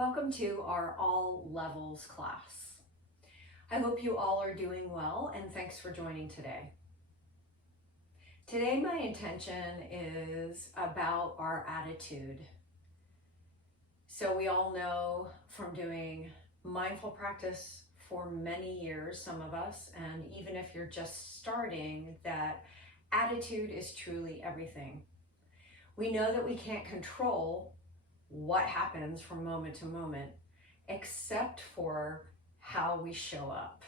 Welcome to our all levels class. I hope you all are doing well and thanks for joining today. Today my intention is about our attitude. So we all know from doing mindful practice for many years, some of us, and even if you're just starting, that attitude is truly everything. We know that we can't control what happens from moment to moment, except for how we show up.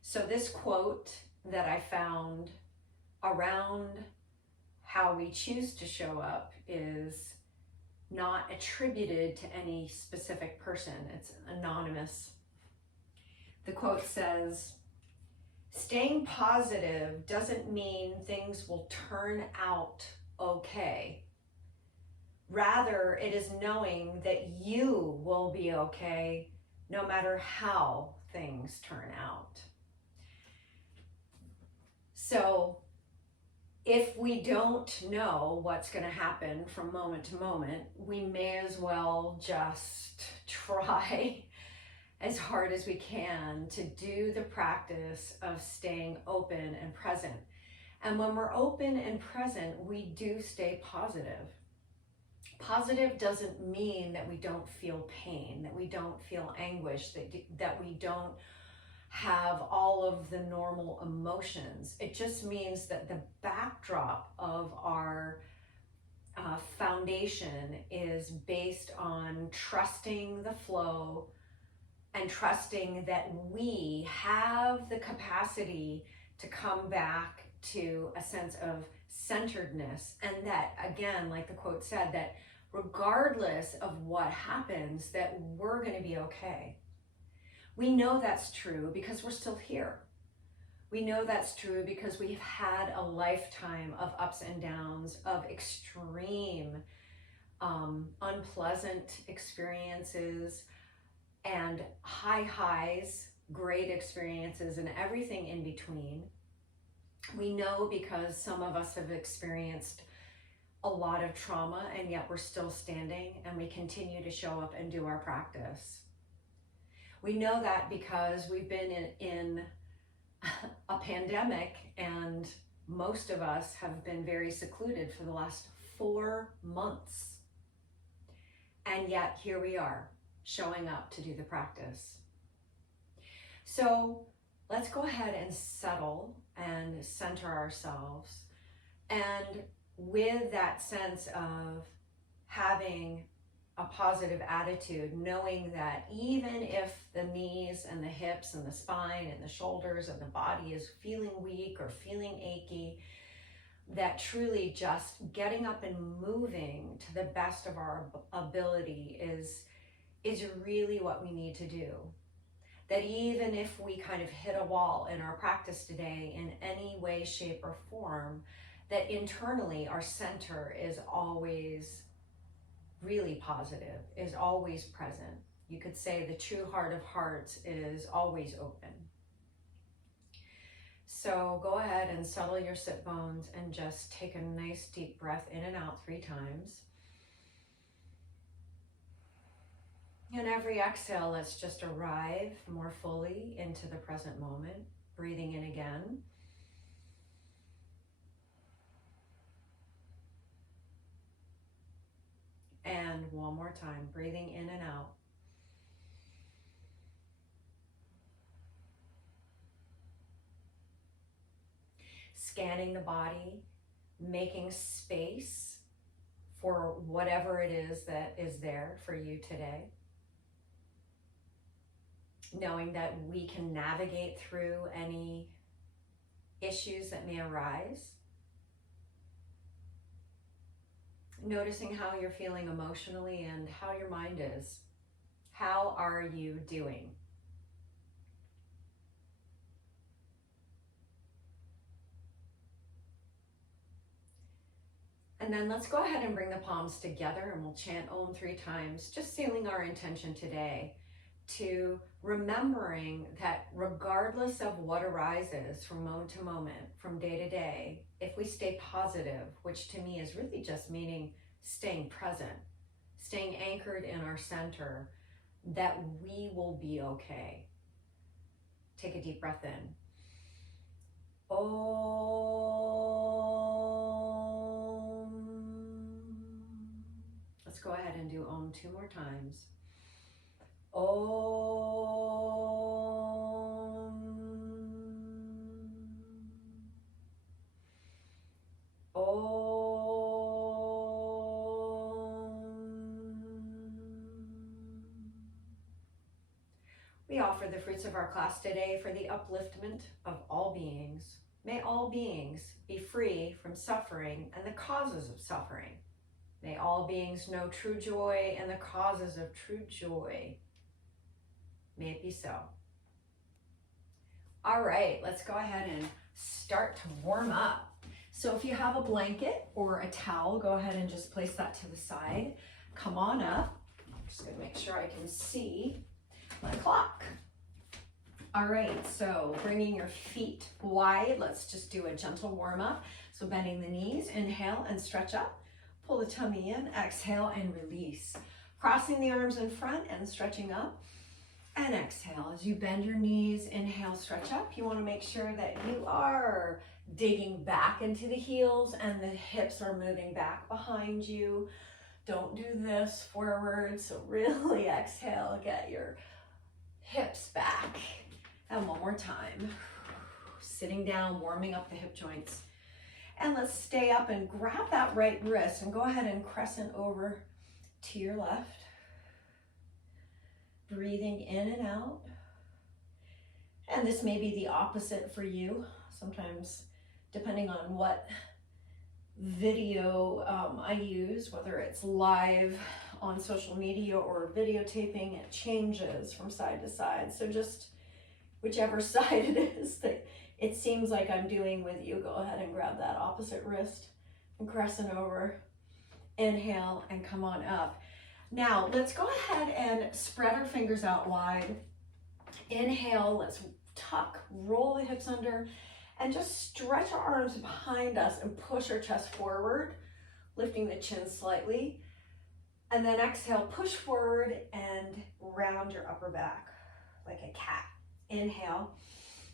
So this quote that I found around how we choose to show up is not attributed to any specific person. It's anonymous. The quote says, "Staying positive doesn't mean things will turn out okay. Rather, it is knowing that you will be okay no matter how things turn out." So if we don't know what's going to happen from moment to moment, we may as well just try as hard as we can to do the practice of staying open and present. And when we're open and present, we do stay positive. Positive doesn't mean that we don't feel pain, that we don't feel anguish, that we don't have all of the normal emotions. It just means that the backdrop of our foundation is based on trusting the flow and trusting that we have the capacity to come back to a sense of centeredness. And that, again, like the quote said, that regardless of what happens, that we're going to be okay. We know that's true because we're still here. We know that's true because we've had a lifetime of ups and downs, of extreme, unpleasant experiences and high highs, great experiences, and everything in between. We know because some of us have experienced a lot of trauma, and yet we're still standing and we continue to show up and do our practice. We know that because we've been in a pandemic, and most of us have been very secluded for the last 4 months. And yet here we are, showing up to do the practice. So let's go ahead and settle and center ourselves. And with that sense of having a positive attitude, knowing that even if the knees and the hips and the spine and the shoulders and the body is feeling weak or feeling achy, that truly just getting up and moving to the best of our ability is really what we need to do. That even if we kind of hit a wall in our practice today in any way, shape, or form, that internally our center is always really positive, is always present. You could say the true heart of hearts is always open. So go ahead and settle your sit bones and just take a nice deep breath in and out 3 times. And every exhale, let's just arrive more fully into the present moment, breathing in again. And one more time, breathing in and out. Scanning the body, making space for whatever it is that is there for you today. Knowing that we can navigate through any issues that may arise. Noticing how you're feeling emotionally and how your mind is. How are you doing? And then let's go ahead and bring the palms together and we'll chant Om 3 times, just sealing our intention today to remembering that regardless of what arises from moment to moment, from day to day, if we stay positive, which to me is really just meaning staying present, staying anchored in our center, that we will be okay. Take a deep breath in. Om. Let's go ahead and do Om 2 more times. Om. Om. We offer the fruits of our class today for the upliftment of all beings. May all beings be free from suffering and the causes of suffering. May all beings know true joy and the causes of true joy. May it be so. All right, let's go ahead and start to warm up. So if you have a blanket or a towel, go ahead and just place that to the side. Come on up. I'm just gonna make sure I can see my clock. All right, so bringing your feet wide, let's just do a gentle warm up. So bending the knees, inhale and stretch up. Pull the tummy in, exhale and release. Crossing the arms in front and stretching up. And exhale. As you bend your knees, inhale, stretch up. You want to make sure that you are digging back into the heels and the hips are moving back behind you. Don't do this forward. So really exhale, get your hips back. And one more time. Sitting down, warming up the hip joints. And let's stay up and grab that right wrist and go ahead and crescent over to your left. Breathing in and out. And this may be the opposite for you. Sometimes, depending on what video I use, whether it's live on social media or videotaping, it changes from side to side. So just whichever side it is that it seems like I'm doing with you, go ahead and grab that opposite wrist and crescent over. Inhale and come on up. Now let's go ahead and spread our fingers out wide. Inhale, let's tuck, roll the hips under, and just stretch our arms behind us and push our chest forward, lifting the chin slightly. And then exhale, push forward and round your upper back like a cat. Inhale,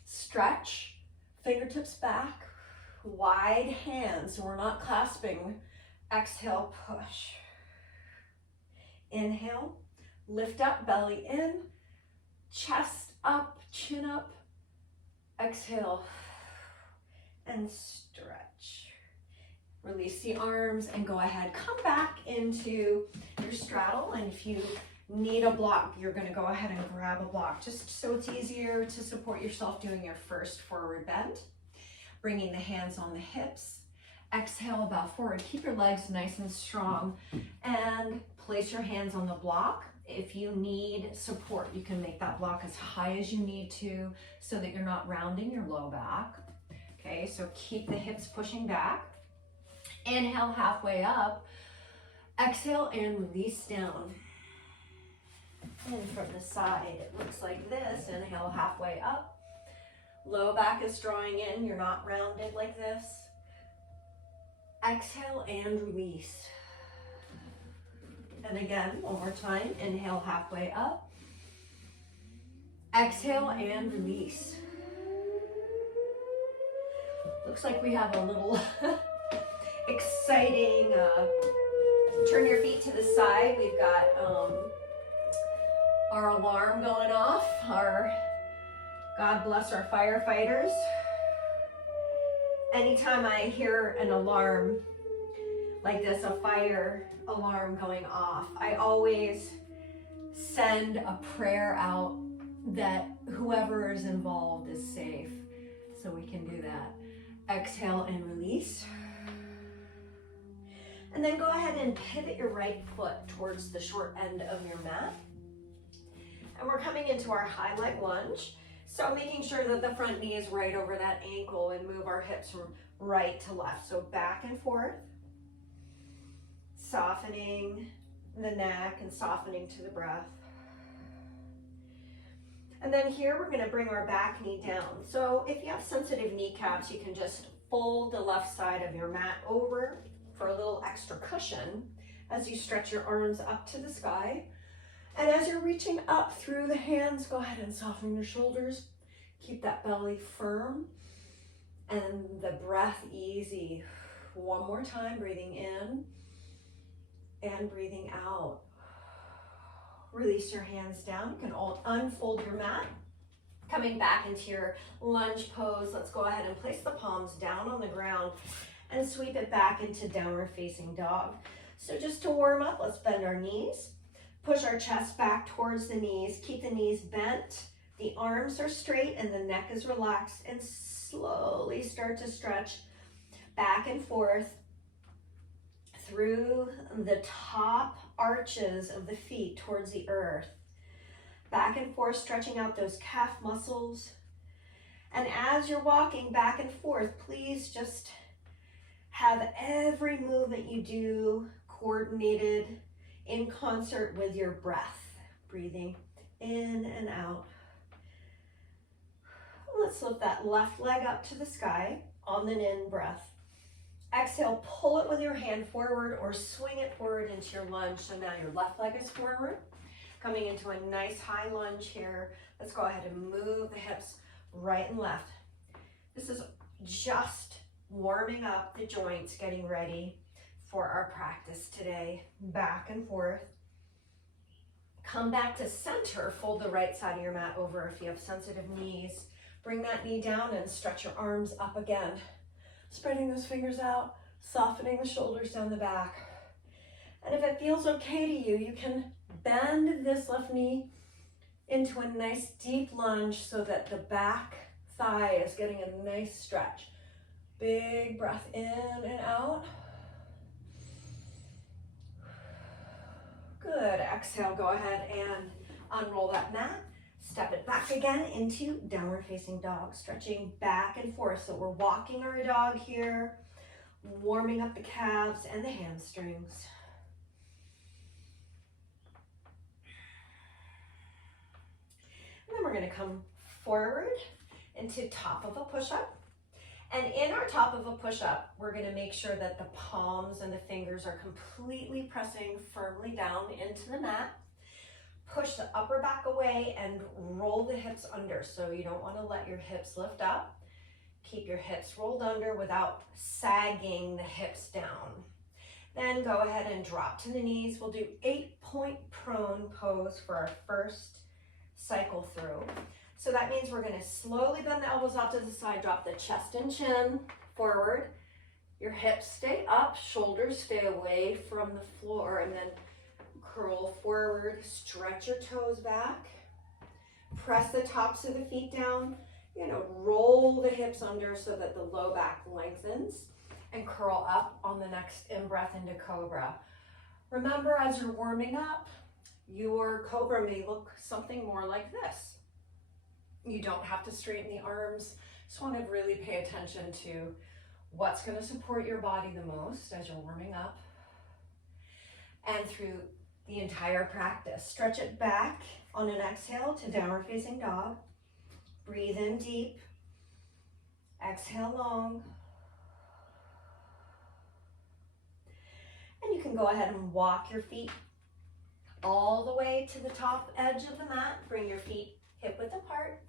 stretch, fingertips back, wide hands, so we're not clasping. Exhale, push. Inhale, lift up, belly in, chest up, chin up. Exhale, and stretch. Release the arms and go ahead, come back into your straddle, and if you need a block, you're going to go ahead and grab a block just so it's easier to support yourself doing your first forward bend. Bringing the hands on the hips. Exhale, bow forward. Keep your legs nice and strong and place your hands on the block. If you need support, you can make that block as high as you need to so that you're not rounding your low back. Okay, so keep the hips pushing back. Inhale, halfway up. Exhale and release down. And from the side, it looks like this. Inhale, halfway up. Low back is drawing in. You're not rounded like this. Exhale and release. And again, one more time. Inhale, halfway up. Exhale and release. Looks like we have a little exciting, turn your feet to the side. We've got our alarm going off. God bless our firefighters. Anytime I hear an alarm like this, a fire alarm going off, I always send a prayer out that whoever is involved is safe. So we can do that. Exhale and release. And then go ahead and pivot your right foot towards the short end of your mat. And we're coming into our high leg lunge. So making sure that the front knee is right over that ankle and move our hips from right to left. So back and forth, softening the neck and softening to the breath. And then here we're going to bring our back knee down. So if you have sensitive kneecaps, you can just fold the left side of your mat over for a little extra cushion. as you stretch your arms up to the sky. And as you're reaching up through the hands, go ahead and soften your shoulders. Keep that belly firm and the breath easy. One more time, breathing in and breathing out. Release your hands down. You can unfold your mat. Coming back into your lunge pose, let's go ahead and place the palms down on the ground and sweep it back into downward facing dog. So just to warm up, let's bend our knees. Push our chest back towards the knees. Keep the knees bent. The arms are straight and the neck is relaxed, and slowly start to stretch back and forth through the top arches of the feet towards the earth. Back and forth, stretching out those calf muscles. And as you're walking back and forth, please just have every movement you do coordinated in concert with your breath. Breathing in and out. Let's lift that left leg up to the sky on the in breath. Exhale, pull it with your hand forward or swing it forward into your lunge. So now your left leg is forward, coming into a nice high lunge here. Let's go ahead and move the hips right and left. This is just warming up the joints, getting ready for our practice today. Back and forth. Come back to center. Fold the right side of your mat over if you have sensitive knees. Bring that knee down and stretch your arms up again. Spreading those fingers out, softening the shoulders down the back. And if it feels okay to you, you can bend this left knee into a nice deep lunge so that the back thigh is getting a nice stretch. Big breath in and out. Good. Exhale, go ahead and unroll that mat. Step it back again into downward facing dog, stretching back and forth. So we're walking our dog here, warming up the calves and the hamstrings. And then we're going to come forward into top of a push-up. And in our top of a push-up, we're going to make sure that the palms and the fingers are completely pressing firmly down into the mat. Push the upper back away and roll the hips under. So you don't want to let your hips lift up. Keep your hips rolled under without sagging the hips down. Then go ahead and drop to the knees. We'll do 8-point prone pose for our first cycle through. So that means we're going to slowly bend the elbows out to the side, drop the chest and chin forward. Your hips stay up, shoulders stay away from the floor, and then curl forward, stretch your toes back, press the tops of the feet down, roll the hips under so that the low back lengthens, and curl up on the next in-breath into cobra. Remember, as you're warming up, your cobra may look something more like this. You don't have to straighten the arms. Just want to really pay attention to what's going to support your body the most as you're warming up. And through the entire practice, stretch it back on an exhale to downward facing dog. Breathe in deep. Exhale long. And you can go ahead and walk your feet all the way to the top edge of the mat. Bring your feet hip width apart.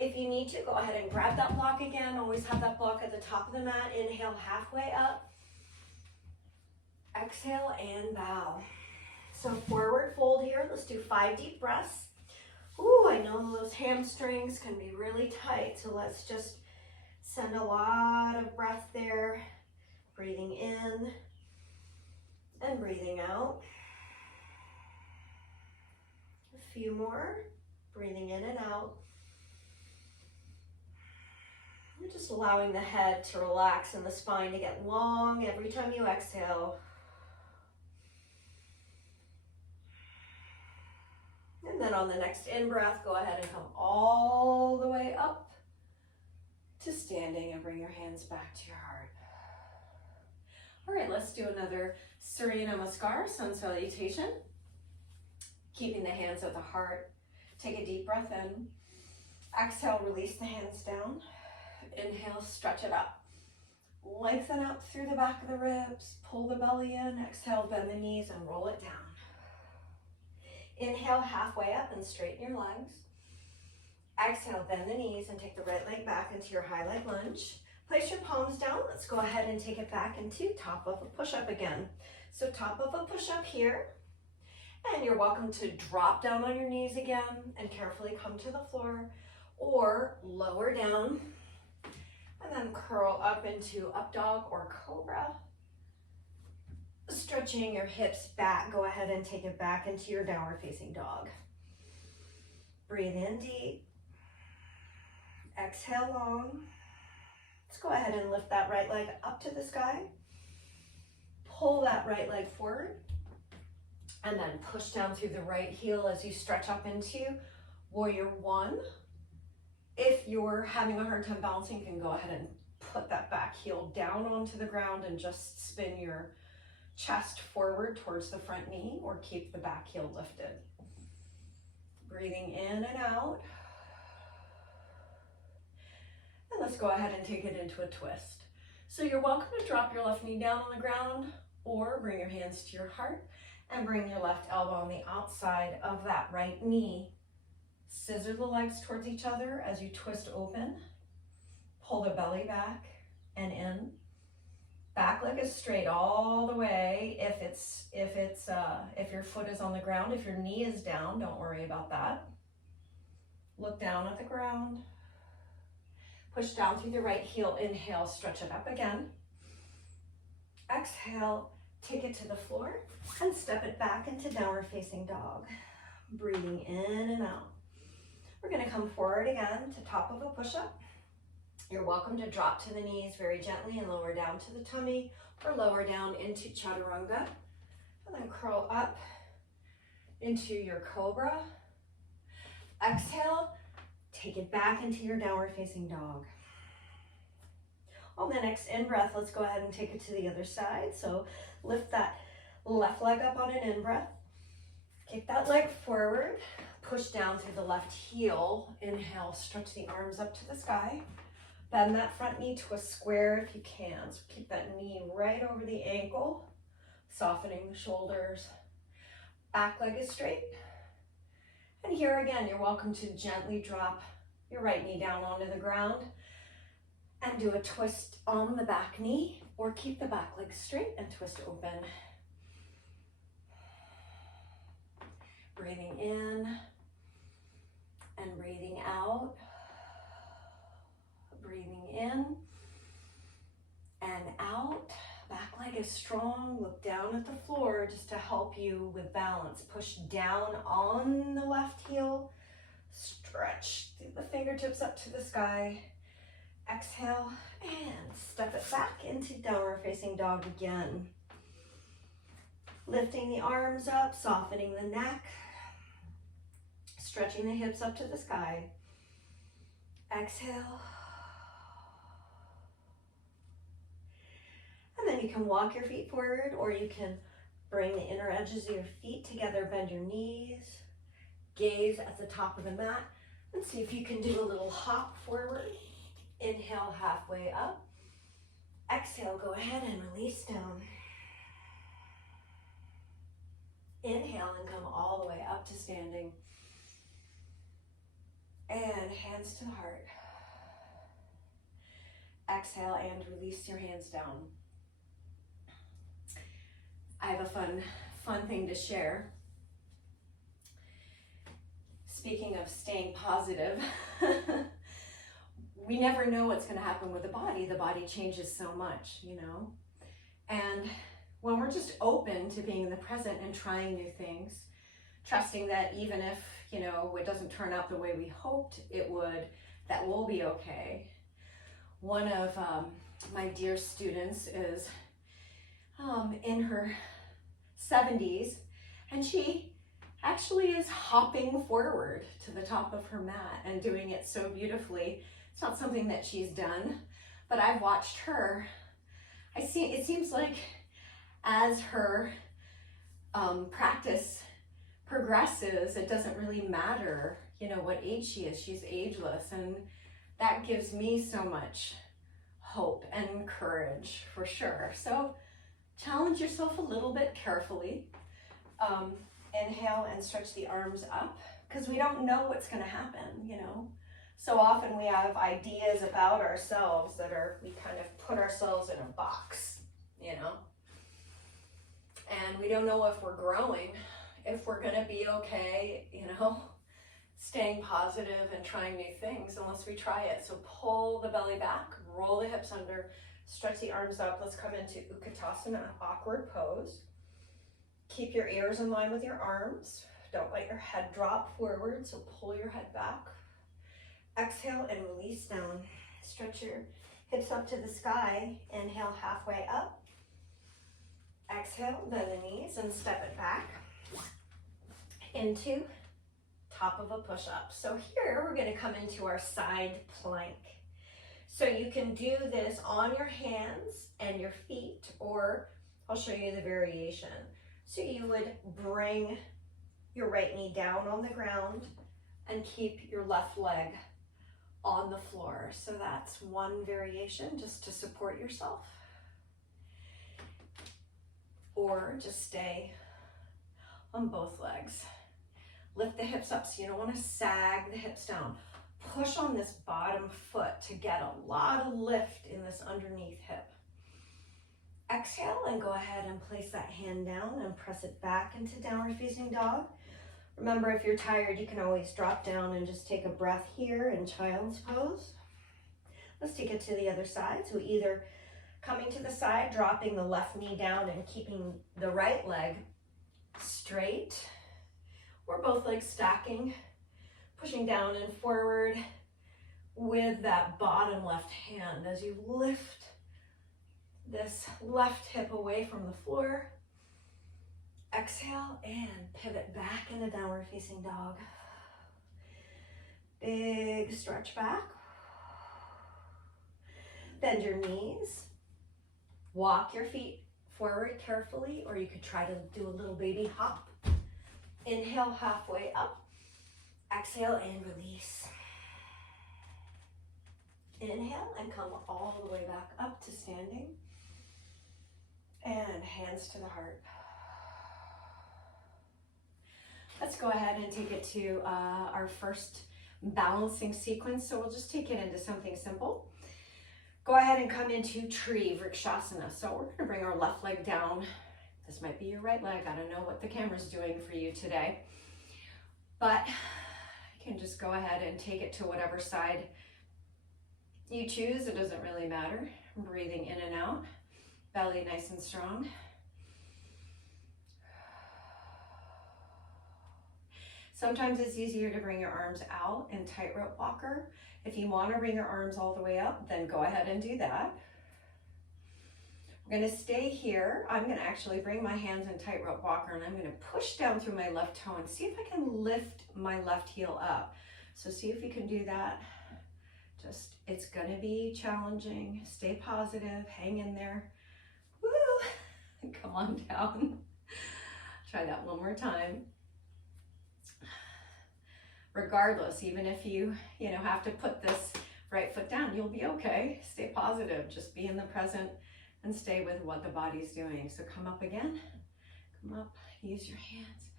If you need to, go ahead and grab that block again. Always have that block at the top of the mat. Inhale halfway up. Exhale and bow. So forward fold here. Let's do 5 deep breaths. Ooh, I know those hamstrings can be really tight. So let's just send a lot of breath there. Breathing in and breathing out. A few more. Breathing in and out. You're just allowing the head to relax and the spine to get long every time you exhale. And then on the next in-breath, go ahead and come all the way up to standing and bring your hands back to your heart. All right, let's do another Surya Namaskar, Sun Salutation. Keeping the hands at the heart. Take a deep breath in. Exhale, release the hands down. Inhale, stretch it up. Lengthen up through the back of the ribs, pull the belly in, exhale, bend the knees and roll it down. Inhale, halfway up and straighten your legs. Exhale, bend the knees and take the right leg back into your high leg lunge. Place your palms down. Let's go ahead and take it back into top of a push-up again. So top of a push-up here. And you're welcome to drop down on your knees again and carefully come to the floor, or lower down and then curl up into up dog or cobra. Stretching your hips back, go ahead and take it back into your downward facing dog. Breathe in deep. Exhale long. Let's go ahead and lift that right leg up to the sky. Pull that right leg forward. And then push down through the right heel as you stretch up into warrior one. If you're having a hard time balancing, you can go ahead and put that back heel down onto the ground and just spin your chest forward towards the front knee, or keep the back heel lifted. Breathing in and out. And let's go ahead and take it into a twist. So you're welcome to drop your left knee down on the ground, or bring your hands to your heart and bring your left elbow on the outside of that right knee. Scissor the legs towards each other as you twist open. Pull the belly back and in. Back leg is straight all the way. If your foot is on the ground, if your knee is down, don't worry about that. Look down at the ground. Push down through the right heel. Inhale, stretch it up again. Exhale, take it to the floor and step it back into downward facing dog. Breathing in and out. We're going to come forward again to top of a push-up. You're welcome to drop to the knees very gently and lower down to the tummy, or lower down into chaturanga. And then curl up into your cobra. Exhale, take it back into your downward facing dog. On the next in-breath, let's go ahead and take it to the other side. So lift that left leg up on an in-breath. Kick that leg forward. Push down through the left heel. Inhale, stretch the arms up to the sky. Bend that front knee to a square if you can. So keep that knee right over the ankle, softening the shoulders. Back leg is straight. And here again, you're welcome to gently drop your right knee down onto the ground and do a twist on the back knee, or keep the back leg straight and twist open. Breathing in and breathing out. Breathing in and out. Back leg is strong. Look down at the floor just to help you with balance. Push down on the left heel. Stretch the fingertips up to the sky. Exhale and step it back into downward facing dog again. Lifting the arms up, softening the neck. Stretching the hips up to the sky. Exhale. And then you can walk your feet forward, or you can bring the inner edges of your feet together, bend your knees, gaze at the top of the mat, and see if you can do a little hop forward. Inhale, halfway up. Exhale, go ahead and release down. Inhale and come all the way up to standing. And hands to the heart. Exhale and release your hands down. I have a fun thing to share. Speaking of staying positive, we never know what's going to happen with the body. The body changes so much, you know. And when we're just open to being in the present and trying new things, trusting that even if, you know, it doesn't turn out the way we hoped it would, that we'll be okay. One of my dear students is in her 70s, and she actually is hopping forward to the top of her mat and doing it so beautifully. It's not something that she's done, but I've watched her. It seems like as her practice progresses, it doesn't really matter, you know, what age she is. She's ageless, and that gives me so much hope and courage for sure. So challenge yourself a little bit carefully. Inhale and stretch the arms up, because we don't know what's going to happen, you know. So often we have ideas about ourselves that we kind of put ourselves in a box, you know. And we don't know if we're growing, if we're going to be okay, you know, staying positive and trying new things unless we try it. So pull the belly back, roll the hips under, stretch the arms up. Let's come into Utkatasana, awkward pose. Keep your ears in line with your arms. Don't let your head drop forward, so pull your head back. Exhale and release down. Stretch your hips up to the sky. Inhale, halfway up. Exhale, bend the knees and step it back into top of a push-up. So here we're going to come into our side plank. So you can do this on your hands and your feet, or I'll show you the variation. So you would bring your right knee down on the ground and keep your left leg on the floor. So that's one variation, just to support yourself. Or just stay on both legs. Lift the hips up, so you don't want to sag the hips down. Push on this bottom foot to get a lot of lift in this underneath hip. Exhale and go ahead and place that hand down and press it back into downward facing dog. Remember, if you're tired, you can always drop down and just take a breath here in child's pose. Let's take it to the other side. So either coming to the side, dropping the left knee down and keeping the right leg straight, or both legs stacking, pushing down and forward with that bottom left hand as you lift this left hip away from the floor. Exhale and pivot back into downward facing dog. Big stretch back. Bend your knees. Walk your feet forward carefully, or you could try to do a little baby hop. Inhale halfway up. Exhale and release. Inhale and come all the way back up to standing. And hands to the heart. Let's go ahead and take it to our first balancing sequence. So we'll just take it into something simple. Go ahead and come into tree vrikshasana. So we're going to bring our left leg down. This might be your right leg. I don't know what the camera's doing for you today. But you can just go ahead and take it to whatever side you choose. It doesn't really matter. Breathing in and out. Belly nice and strong. Sometimes it's easier to bring your arms out in tightrope walker. If you want to bring your arms all the way up, then go ahead and do that. We're going to stay here. I'm going to actually bring my hands in tightrope walker, and I'm going to push down through my left toe and see if I can lift my left heel up. So see if you can do that. It's going to be challenging. Stay positive. Hang in there. Woo! Come on down. Try that one more time. Regardless, even if you have to put this right foot down, you'll be okay. Stay positive. Just be in the present and stay with what the body's doing. So come up again. Come up. Use your hands.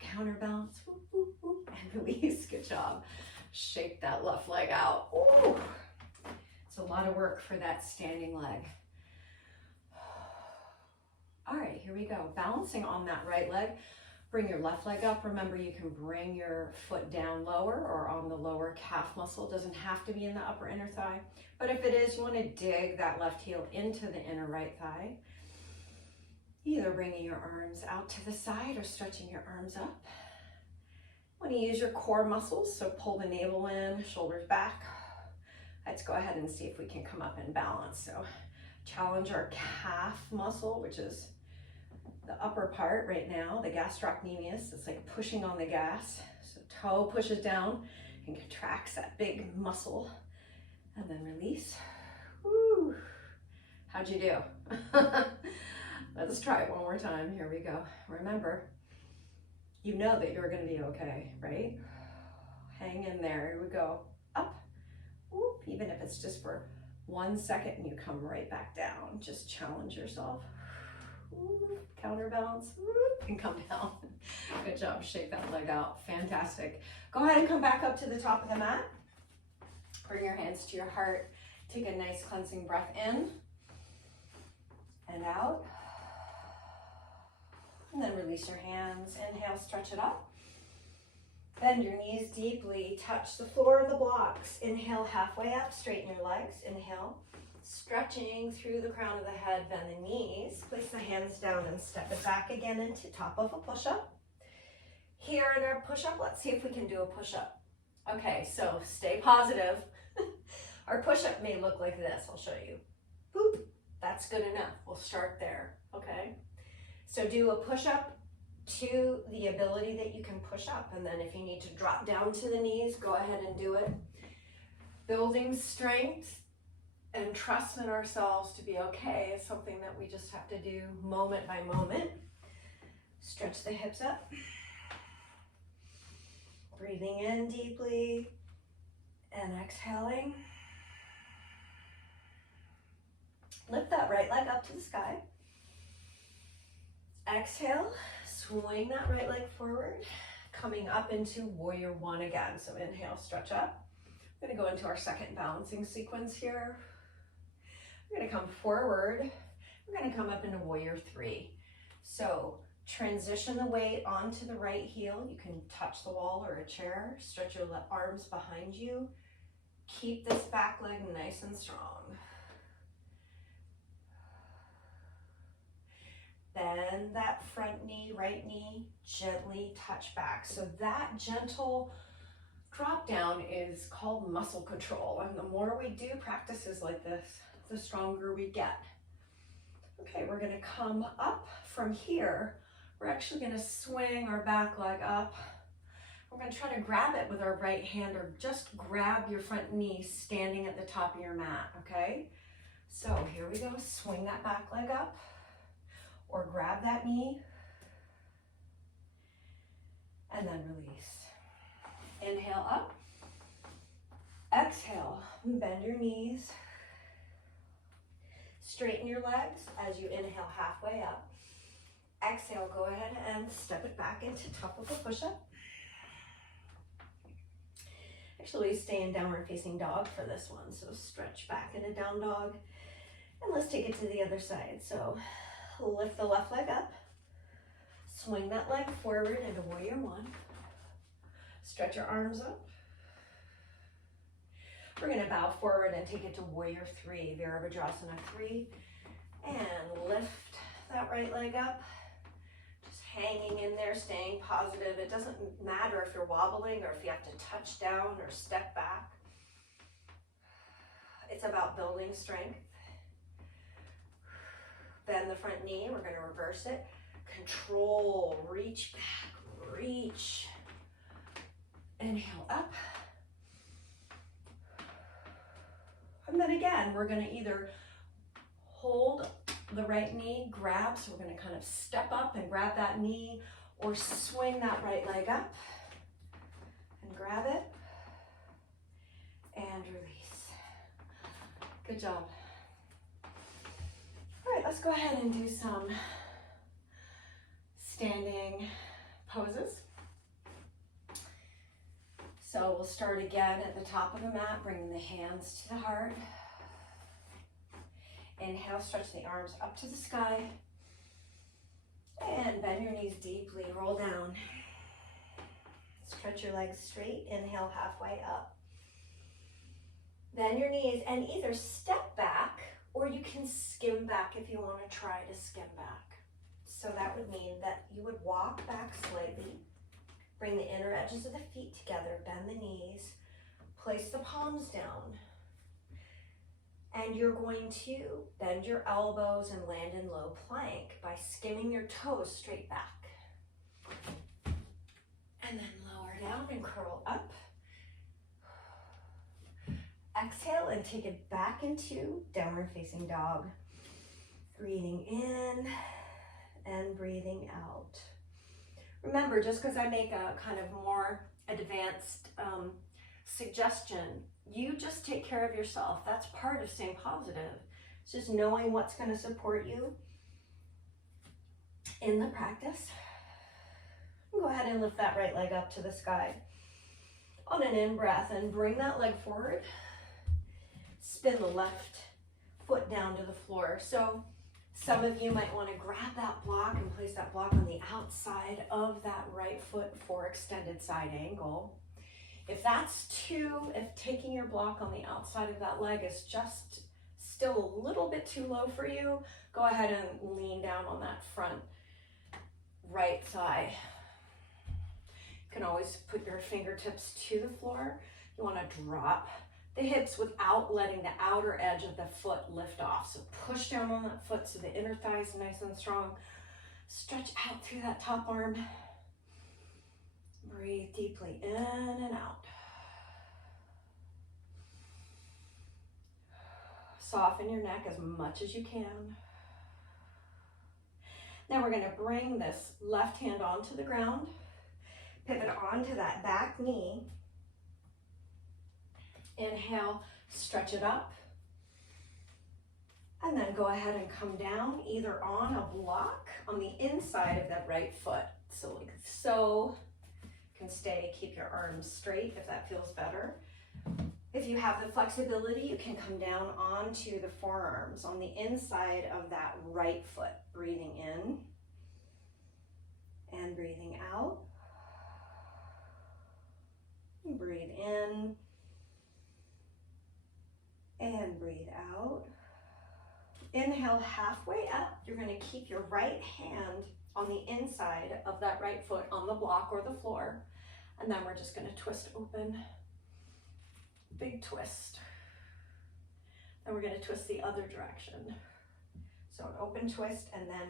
Counterbalance. And release. Good job. Shake that left leg out. Ooh. It's a lot of work for that standing leg. All right, here we go. Balancing on that right leg. Bring your left leg up. Remember, you can bring your foot down lower or on the lower calf muscle. It doesn't have to be in the upper inner thigh. But if it is, you want to dig that left heel into the inner right thigh. Either bringing your arms out to the side or stretching your arms up. You want to use your core muscles, so pull the navel in, shoulders back. Let's go ahead and see if we can come up in balance. So challenge our calf muscle, which is the upper part right now, the gastrocnemius. It's like pushing on the gas. So toe pushes down and contracts that big muscle. And then release. Woo. How'd you do? Let's try it one more time. Here we go. Remember, you know that you're going to be okay, right? Hang in there. Here we go. Up. Whoop. Even if it's just for 1 second and you come right back down. Just challenge yourself. Ooh, counterbalance, and come down. Good job, shake that leg out, fantastic. Go ahead and come back up to the top of the mat. Bring your hands to your heart. Take a nice cleansing breath in and out. And then release your hands. Inhale, stretch it up. Bend your knees deeply, touch the floor of the blocks. Inhale, halfway up, straighten your legs. Inhale, stretching through the crown of the head, bend the knees. Place the hands down and step it back again into top of a push-up. Here in our push-up, let's see if we can do a push-up. Okay, so stay positive. Our push-up may look like this. I'll show you. Boop. That's good enough. We'll start there, okay? So do a push-up to the ability that you can push up. And then if you need to drop down to the knees, go ahead and do it. Building strength and trust in ourselves to be okay is something that we just have to do moment by moment. Stretch the hips up. Breathing in deeply and exhaling. Lift that right leg up to the sky. Exhale, swing that right leg forward, coming up into warrior one again. So inhale, stretch up. I'm gonna go into our second balancing sequence here. We're gonna come forward. We're gonna come up into warrior three. So transition the weight onto the right heel. You can touch the wall or a chair. Stretch your arms behind you. Keep this back leg nice and strong. Bend that front knee, right knee, gently touch back. So that gentle drop down is called muscle control. And the more we do practices like this, the stronger we get. Okay, we're gonna come up from here. We're actually gonna swing our back leg up. We're gonna try to grab it with our right hand or just grab your front knee standing at the top of your mat, okay? So here we go, swing that back leg up. Or grab that knee and then release. Inhale up, exhale, bend your knees, straighten your legs as you inhale halfway up. Exhale, go ahead and step it back into top of a push-up. Actually stay in downward facing dog for this one, so stretch back into down dog. And let's take it to the other side. So lift the left leg up, swing that leg forward into warrior one. Stretch your arms up. We're gonna bow forward and take it to warrior three, Virabhadrasana 3. And lift that right leg up. Just hanging in there, staying positive. It doesn't matter if you're wobbling or if you have to touch down or step back. It's about building strength. Bend the front knee, we're gonna reverse it. Control, reach back, reach. Inhale up. And then again, we're gonna either hold the right knee, grab, so we're gonna kind of step up and grab that knee, or swing that right leg up and grab it and release. Good job. All right, let's go ahead and do some standing poses. So we'll start again at the top of the mat, bringing the hands to the heart. Inhale, stretch the arms up to the sky. And bend your knees deeply, roll down. Stretch your legs straight, inhale halfway up. Bend your knees and either step back or you can skim back if you want to try to skim back. So that would mean that you would walk back slightly, bring the inner edges of the feet together, bend the knees, place the palms down, and you're going to bend your elbows and land in low plank by skimming your toes straight back. And then lower down and curl up. Exhale and take it back into downward facing dog. Breathing in and breathing out. Remember, just because I make a kind of more advanced suggestion, you just take care of yourself. That's part of staying positive. It's just knowing what's going to support you in the practice. Go ahead and lift that right leg up to the sky. On an in-breath, and bring that leg forward. Spin the left foot down to the floor. So some of you might want to grab that block and place that block on the outside of that right foot for extended side angle. If taking your block on the outside of that leg is just still a little bit too low for you, go ahead and lean down on that front right thigh. You can always put your fingertips to the floor. You want to drop the hips without letting the outer edge of the foot lift off. So push down on that foot so the inner thigh is nice and strong. Stretch out through that top arm. Breathe deeply in and out. Soften your neck as much as you can. Now we're going to bring this left hand onto the ground. Pivot onto that back knee. Inhale, stretch it up. And then go ahead and come down either on a block on the inside of that right foot. So like so. You can stay, keep your arms straight if that feels better. If you have the flexibility, you can come down onto the forearms on the inside of that right foot. Breathing in and breathing out. Breathe in and breathe out. Inhale halfway up. You're going to keep your right hand on the inside of that right foot on the block or the floor. And then we're just going to twist open. Big twist. Then we're going to twist the other direction. So an open twist and then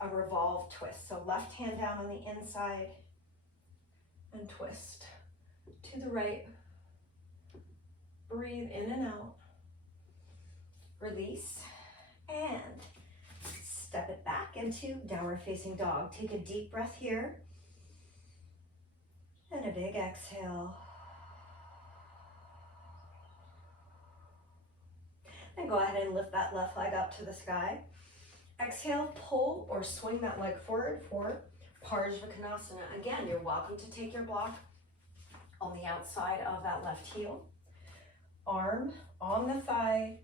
a revolve twist. So left hand down on the inside and twist to the right. Breathe in and out. Release and step it back into downward facing dog. Take a deep breath here and a big exhale. And go ahead and lift that left leg up to the sky. Exhale, pull or swing that leg forward for Parsvakonasana. Again, you're welcome to take your block on the outside of that left heel. Arm on the thigh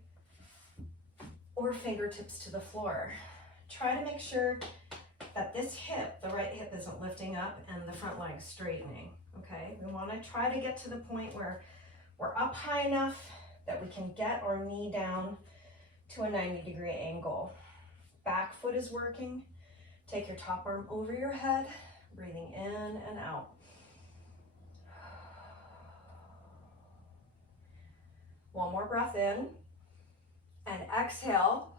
or fingertips to the floor. Try to make sure that this hip, the right hip, isn't lifting up and the front leg straightening, okay? We want to try to get to the point where we're up high enough that we can get our knee down to a 90-degree angle. Back foot is working. Take your top arm over your head, breathing in and out. One more breath in and exhale.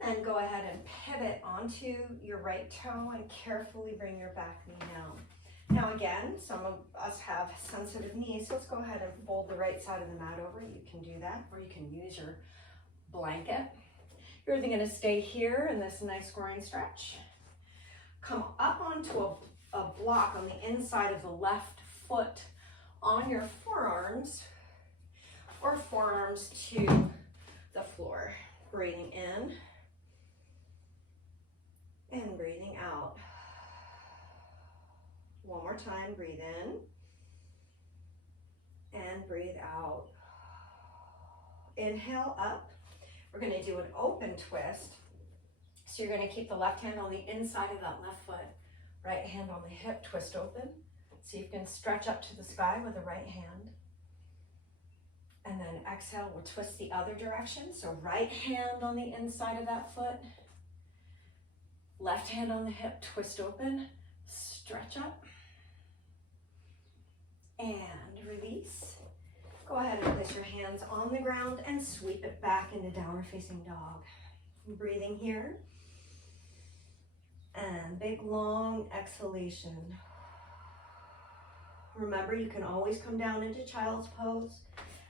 And go ahead and pivot onto your right toe and carefully bring your back knee down. Now again, some of us have sensitive knees, so let's go ahead and fold the right side of the mat over. You can do that, or you can use your blanket. You're either gonna stay here in this nice groin stretch, come up onto a block on the inside of the left foot on your forearms, or forearms to the floor. Breathing in and breathing out. One more time, breathe in and breathe out. Inhale up. We're going to do an open twist. So you're going to keep the left hand on the inside of that left foot, right hand on the hip, twist open. So you can stretch up to the sky with the right hand. And then exhale, we'll twist the other direction. So right hand on the inside of that foot, left hand on the hip, twist open, stretch up, and release. Go ahead and place your hands on the ground and sweep it back into downward facing dog. Breathing here. And big long exhalation. Remember, you can always come down into child's pose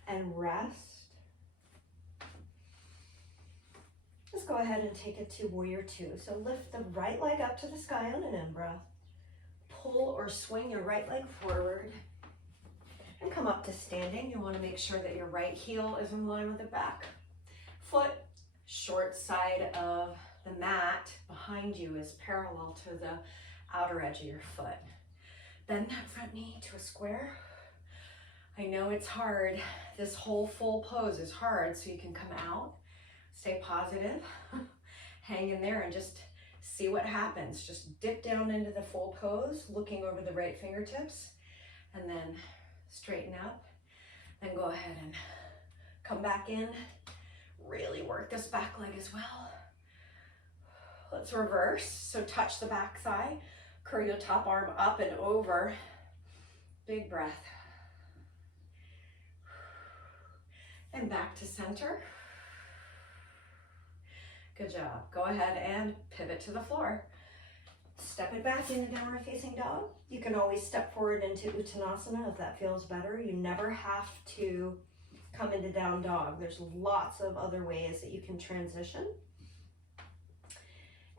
and rest. Let's go ahead and take it to warrior two. So lift the right leg up to the sky on an in-breath. Pull or swing your right leg forward. and come up to standing. You want to make sure that your right heel is in line with the back foot. Short side of the mat behind you is parallel to the outer edge of your foot. Bend that front knee to a square. I know it's hard. This whole full pose is hard, so you can come out, stay positive, hang in there and just see what happens. Just dip down into the full pose, looking over the right fingertips, and then straighten up. Then go ahead and come back in. Really work this back leg as well. Let's reverse. So touch the back thigh, curl your top arm up and over. Big breath. And back to center. Good job. Go ahead and pivot to the floor. Step it back into downward facing dog. You can always step forward into Uttanasana if that feels better. You never have to come into down dog. There's lots of other ways that you can transition.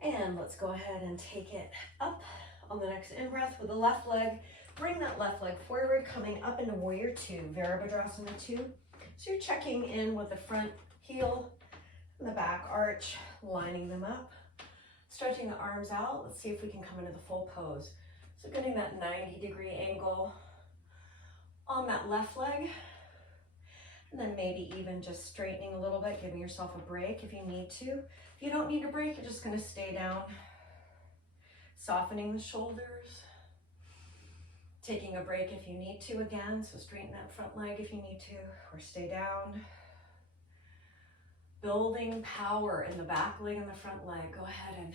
And let's go ahead and take it up on the next in-breath with the left leg. Bring that left leg forward, coming up into Warrior Two, Virabhadrasana 2. So you're checking in with the front heel and the back arch, lining them up. Stretching the arms out. Let's see if we can come into the full pose. So getting that 90-degree angle on that left leg. And then maybe even just straightening a little bit, giving yourself a break if you need to. If you don't need a break, you're just gonna stay down. Softening the shoulders. Taking a break if you need to again, so straighten that front leg if you need to, or stay down. Building power in the back leg and the front leg. Go ahead and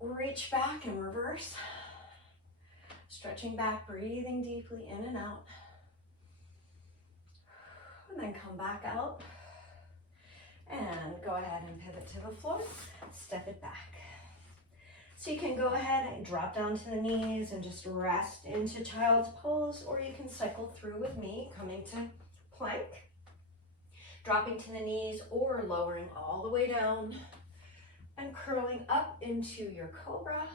reach back and reverse. Stretching back, breathing deeply in and out. And then come back out. And go ahead and pivot to the floor. Step it back. So you can go ahead and drop down to the knees and just rest into child's pose, or you can cycle through with me, coming to plank, dropping to the knees or lowering all the way down and curling up into your cobra,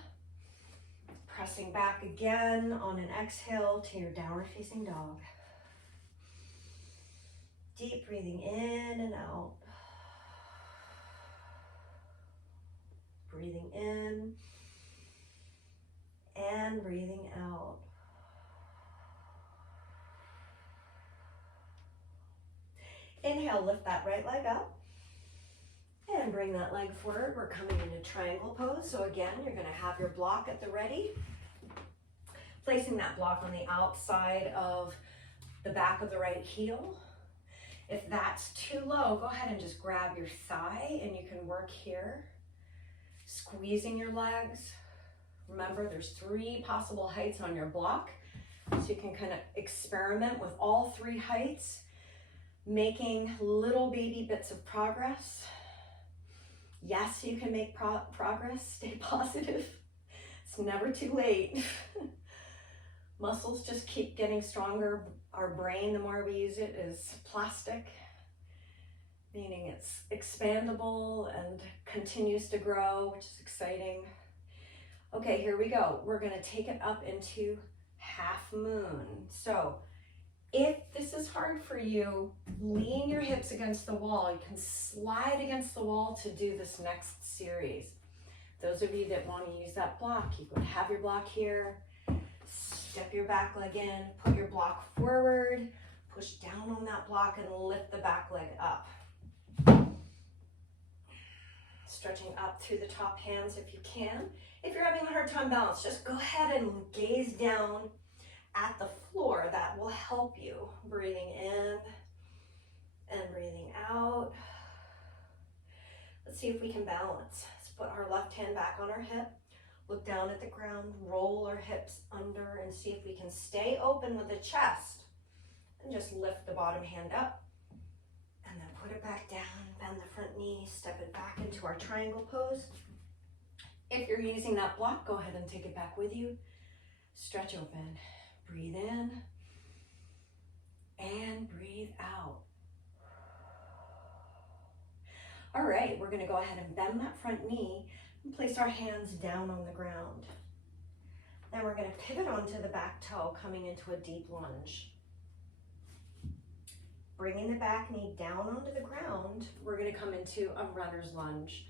pressing back again on an exhale to your downward facing dog. Deep breathing in and out. Breathing in and breathing out. Inhale, lift that right leg up and bring that leg forward. We're coming into triangle pose. So again, you're going to have your block at the ready. Placing that block on the outside of the back of the right heel. If that's too low, go ahead and just grab your thigh and you can work here. Squeezing your legs. Remember, there's 3 possible heights on your block. So you can kind of experiment with all 3 heights, making little baby bits of progress. Yes, you can make progress. Stay positive. It's never too late. Muscles just keep getting stronger. Our brain, the more we use it, is plastic, meaning it's expandable and continues to grow, which is exciting. Okay, here we go. We're gonna take it up into half moon. So if this is hard for you, lean your hips against the wall. You can slide against the wall to do this next series. Those of you that want to use that block, you can have your block here, step your back leg in, put your block forward, push down on that block and lift the back leg up. Stretching up through the top hands if you can. If you're having a hard time balance, just go ahead and gaze down at the floor. That will help you. Breathing in and breathing out. Let's see if we can balance. Let's put our left hand back on our hip. Look down at the ground, roll our hips under and see if we can stay open with the chest. And just lift the bottom hand up. And then put it back down, bend the front knee, step it back into our triangle pose. If you're using that block, go ahead and take it back with you. Stretch open. Breathe in and breathe out. All right, we're gonna go ahead and bend that front knee and place our hands down on the ground. Then we're gonna pivot onto the back toe, coming into a deep lunge. Bringing the back knee down onto the ground, we're gonna come into a runner's lunge.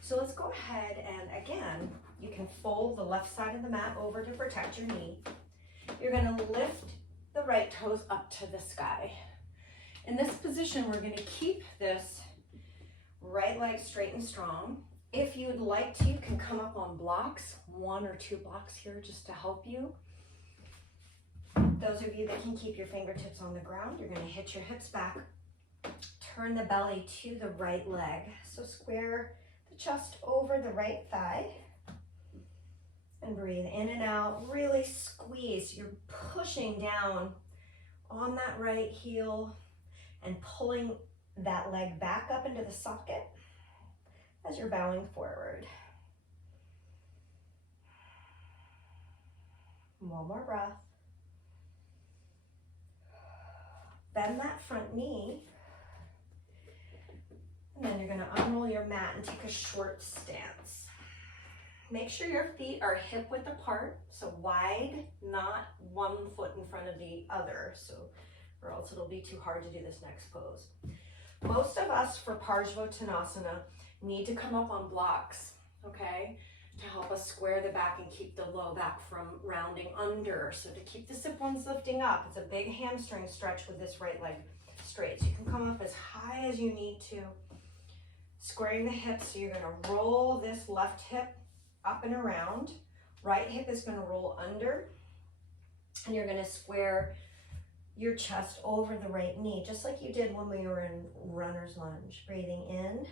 So let's go ahead and again, you can fold the left side of the mat over to protect your knee. You're gonna lift the right toes up to the sky. In this position, we're gonna keep this right leg straight and strong. If you'd like to, you can come up on blocks, 1 or 2 blocks here just to help you. Those of you that can keep your fingertips on the ground, you're gonna hit your hips back, turn the belly to the right leg. So square the chest over the right thigh and breathe in and out. Really squeeze. You're pushing down on that right heel and pulling that leg back up into the socket as you're bowing forward. One more breath. Bend that front knee. And then you're gonna unroll your mat and take a short stance. Make sure your feet are hip width apart, so wide, not one foot in front of the other, or else it'll be too hard to do this next pose. Most of us for Parsvottanasana need to come up on blocks, okay? To help us square the back and keep the low back from rounding under. So to keep the sit bones lifting up, it's a big hamstring stretch with this right leg straight. So you can come up as high as you need to. Squaring the hips, so you're gonna roll this left hip up and around. Right hip is gonna roll under. And you're gonna square your chest over the right knee, just like you did when we were in runner's lunge. Breathing in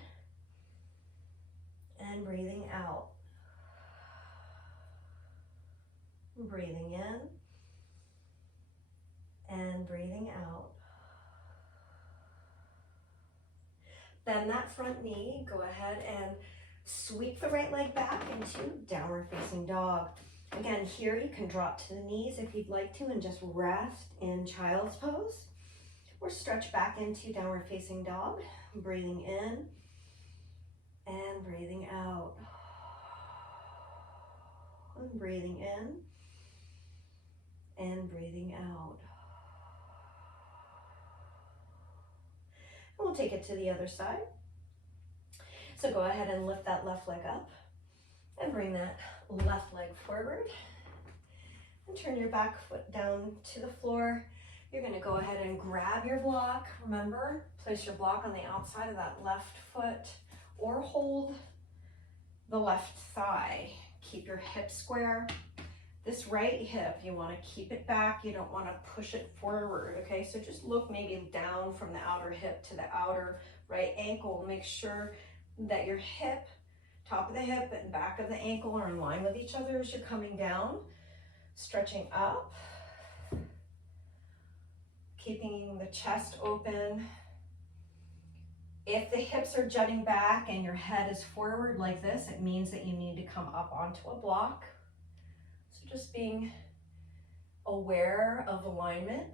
and breathing out. Breathing in and breathing out. Bend that front knee. Go ahead and sweep the right leg back into downward facing dog. Again, here you can drop to the knees if you'd like to and just rest in child's pose, or stretch back into downward facing dog. Breathing in and breathing out. And breathing in and breathing out. And we'll take it to the other side. So go ahead and lift that left leg up and bring that left leg forward and turn your back foot down to the floor. You're going to go ahead and grab your block. Remember, place your block on the outside of that left foot or hold the left thigh. Keep your hip square. This right hip, you want to keep it back. You don't want to push it forward, okay? So just look maybe down from the outer hip to the outer right ankle. Make sure that your hip, top of the hip and back of the ankle are in line with each other as you're coming down. Stretching up. Keeping the chest open. If the hips are jutting back and your head is forward like this, it means that you need to come up onto a block. So just being aware of alignment.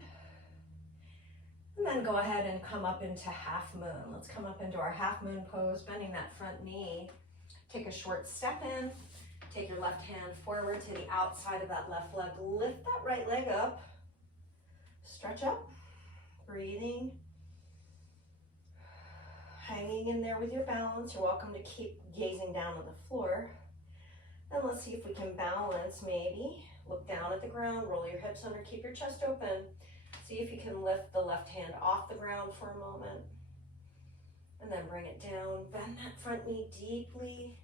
And then go ahead and come up into half moon. Let's come up into our half moon pose, bending that front knee. Take a short step in. Take your left hand forward to the outside of that left leg. Lift that right leg up. Stretch up. Breathing. Hanging in there with your balance. You're welcome to keep gazing down on the floor. And let's see if we can balance maybe. Look down at the ground, roll your hips under, keep your chest open. See if you can lift the left hand off the ground for a moment. And then bring it down. Bend that front knee deeply.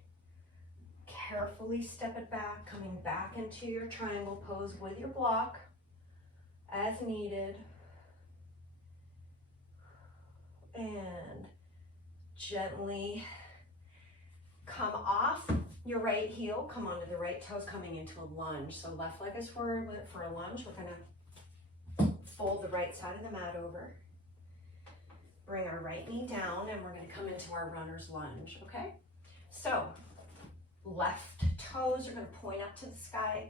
Carefully step it back, coming back into your triangle pose with your block as needed. And gently come off your right heel, come onto the right toes, coming into a lunge. So left leg is forward for a lunge. We're gonna fold the right side of the mat over. Bring our right knee down and we're gonna come into our runner's lunge, okay? So left toes are gonna point up to the sky.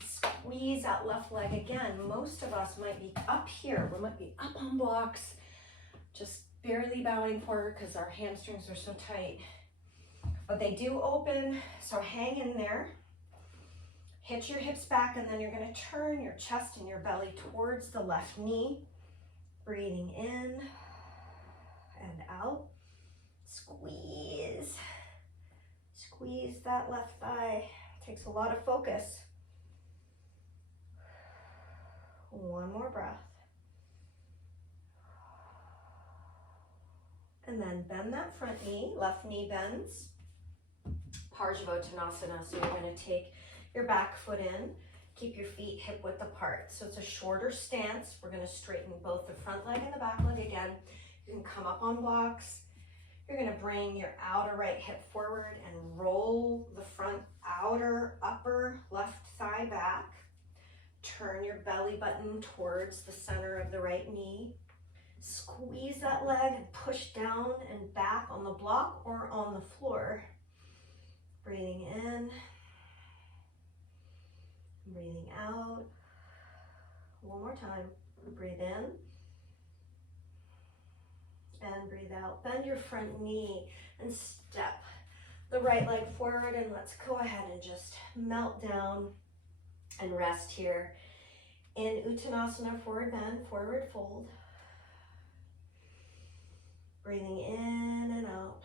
Squeeze that left leg again. Most of us might be up here. We might be up on blocks, just barely bowing forward because our hamstrings are so tight. But they do open, so hang in there. Hitch your hips back, and then you're gonna turn your chest and your belly towards the left knee. Breathing in and out. Squeeze. Squeeze that left thigh. Takes a lot of focus. One more breath. And then bend that front knee. Left knee bends. Parsvottanasana. So you're going to take your back foot in. Keep your feet hip width apart. So it's a shorter stance. We're going to straighten both the front leg and the back leg again. You can come up on blocks. You're going to bring your outer right hip forward and roll the front outer upper left thigh back. Turn your belly button towards the center of the right knee. Squeeze that leg and push down and back on the block or on the floor. Breathing in. Breathing out. One more time. Breathe in. And breathe out. Bend your front knee and step the right leg forward, and let's go ahead and just melt down and rest here in Uttanasana, forward bend, forward fold. Breathing in and out.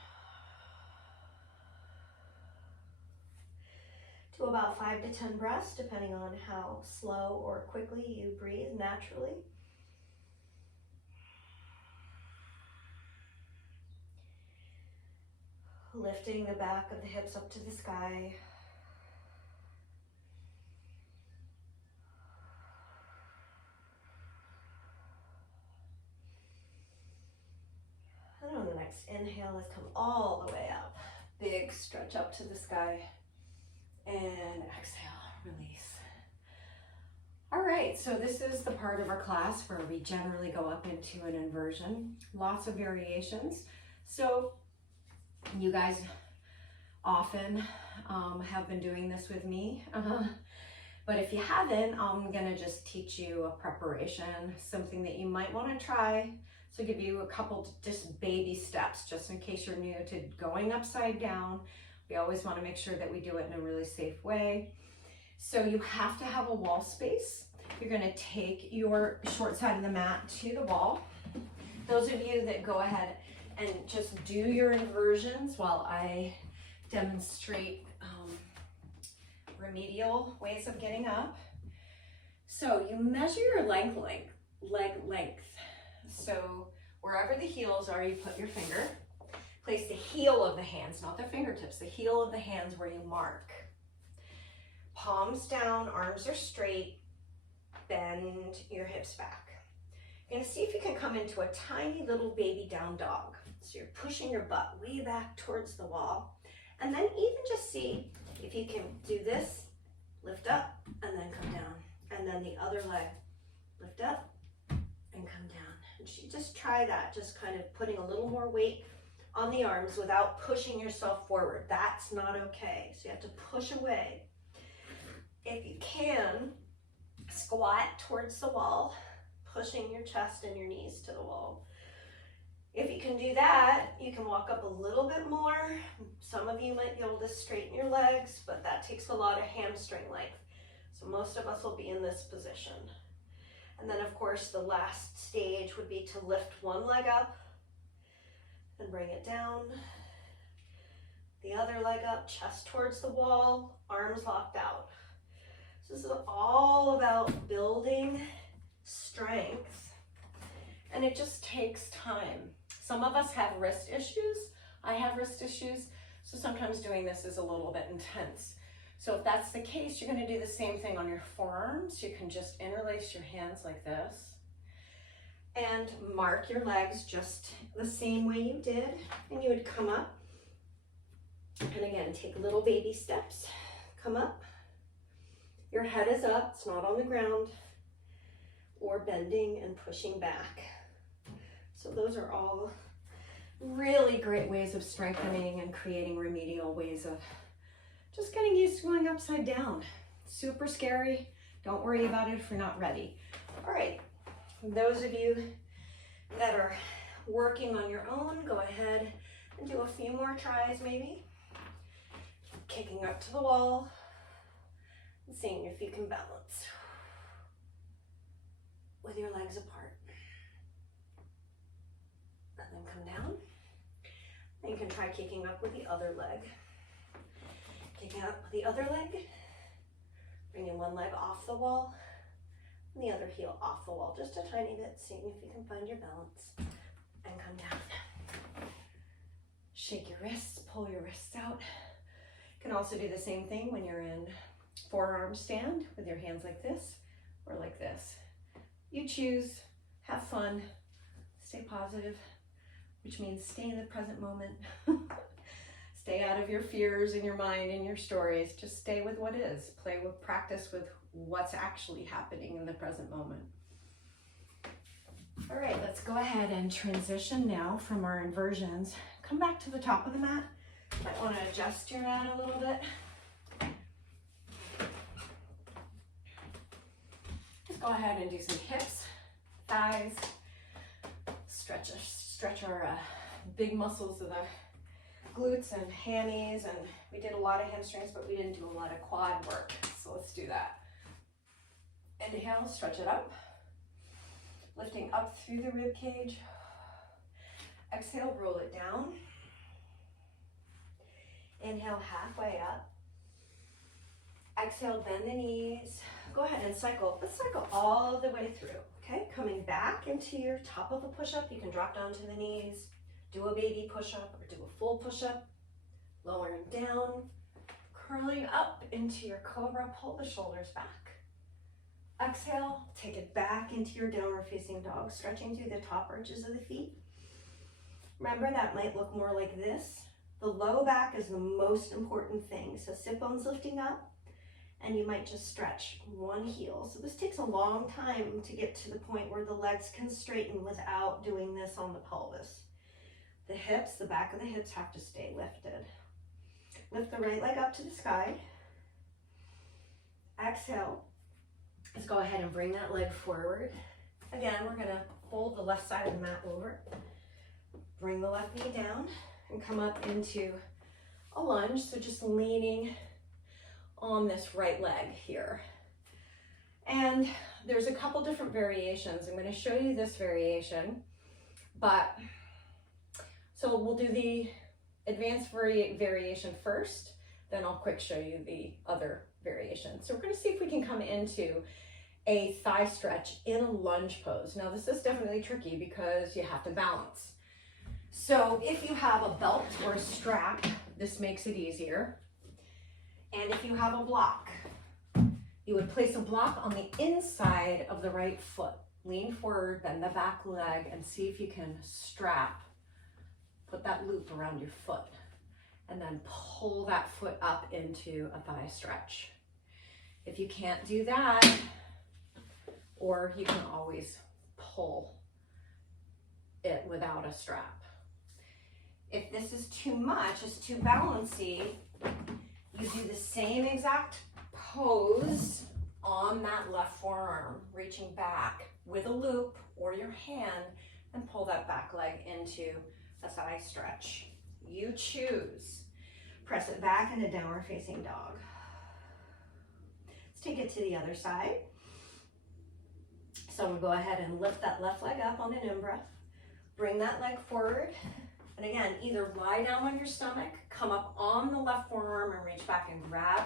To about 5 to 10 breaths, depending on how slow or quickly you breathe naturally. Lifting the back of the hips up to the sky. And on the next inhale, let's come all the way up. Big stretch up to the sky. And exhale, release. All right, so this is the part of our class where we generally go up into an inversion. Lots of variations. So you guys often have been doing this with me. But if you haven't, I'm gonna just teach you a preparation, something that you might wanna try. So give you a couple just baby steps, just in case you're new to going upside down. We always wanna make sure that we do it in a really safe way. So you have to have a wall space. You're gonna take your short side of the mat to the wall. Those of you that go ahead and just do your inversions while I demonstrate remedial ways of getting up. So you measure your leg length. So wherever the heels are, you put your finger. Place the heel of the hands, not the fingertips, the heel of the hands where you mark. Palms down, arms are straight. Bend your hips back. You're gonna see if you can come into a tiny little baby down dog. So you're pushing your butt way back towards the wall. And then even just see if you can do this, lift up and then come down. And then the other leg, lift up and come down. And just try that, just kind of putting a little more weight on the arms without pushing yourself forward. That's not okay. So you have to push away. If you can, squat towards the wall, pushing your chest and your knees to the wall. If you can do that, you can walk up a little bit more. Some of you might be able to straighten your legs, but that takes a lot of hamstring length. So most of us will be in this position. And then of course, the last stage would be to lift one leg up and bring it down. The other leg up, chest towards the wall, arms locked out. So this is all about building strength, and it just takes time. Some of us have wrist issues. I have wrist issues, so sometimes doing this is a little bit intense. So if that's the case, you're going to do the same thing on your forearms. You can just interlace your hands like this and mark your legs just the same way you did, and you would come up and again take little baby steps. Come up. Your head is up, it's not on the ground, or bending and pushing back. So those are all really great ways of strengthening and creating remedial ways of just getting used to going upside down. Super scary. Don't worry about it if you're not ready. All right, those of you that are working on your own, go ahead and do a few more tries maybe. Kicking up to the wall. And seeing if you can balance with your legs apart. And then come down. And you can try kicking up with the other leg. Kicking up with the other leg. Bringing one leg off the wall. And the other heel off the wall. Just a tiny bit. Seeing if you can find your balance. And come down. Shake your wrists. Pull your wrists out. You can also do the same thing when you're in forearm stand with your hands like this or like this. You choose. Have fun. Stay positive, which means stay in the present moment. Stay out of your fears and your mind and your stories. Just stay with what is. Practice with what's actually happening in the present moment. All right, let's go ahead and transition now from our inversions. Come back to the top of the mat. Might want to adjust your mat a little bit. Just go ahead and do some hips, thighs. Stretch our big muscles of the glutes and hammies, and we did a lot of hamstrings, but we didn't do a lot of quad work. So let's do that. Inhale, stretch it up. Lifting up through the rib cage. Exhale, roll it down. Inhale, halfway up. Exhale, bend the knees. Go ahead and cycle. Let's cycle all the way through, okay? Coming back into your top of a push-up. You can drop down to the knees, do a baby push-up or do a full push-up. Lowering down, curling up into your cobra, pull the shoulders back. Exhale, take it back into your downward facing dog, stretching through the top arches of the feet. Remember, that might look more like this. The low back is the most important thing. So sit bones lifting up, and you might just stretch one heel. So this takes a long time to get to the point where the legs can straighten without doing this on the pelvis. The hips, the back of the hips have to stay lifted. Lift the right leg up to the sky. Exhale. Let's go ahead and bring that leg forward. Again, we're gonna fold the left side of the mat over. Bring the left knee down and come up into a lunge. So just leaning on this right leg here. And there's a couple different variations. I'm gonna show you this variation, but so we'll do the advanced variation first, then I'll quick show you the other variation. So we're gonna see if we can come into a thigh stretch in a lunge pose. Now this is definitely tricky because you have to balance. So if you have a belt or a strap, this makes it easier. And if you have a block, you would place a block on the inside of the right foot. Lean forward, bend the back leg, and see if you can strap, put that loop around your foot, and then pull that foot up into a thigh stretch. If you can't do that, or you can always pull it without a strap. If this is too much, it's too bouncy, you do the same exact pose on that left forearm, reaching back with a loop or your hand, and pull that back leg into a thigh stretch. You choose. Press it back into downward facing dog. Let's take it to the other side. So I'm gonna go ahead and lift that left leg up on an in-breath. Bring that leg forward. And again, either lie down on your stomach, come up on the left forearm and reach back and grab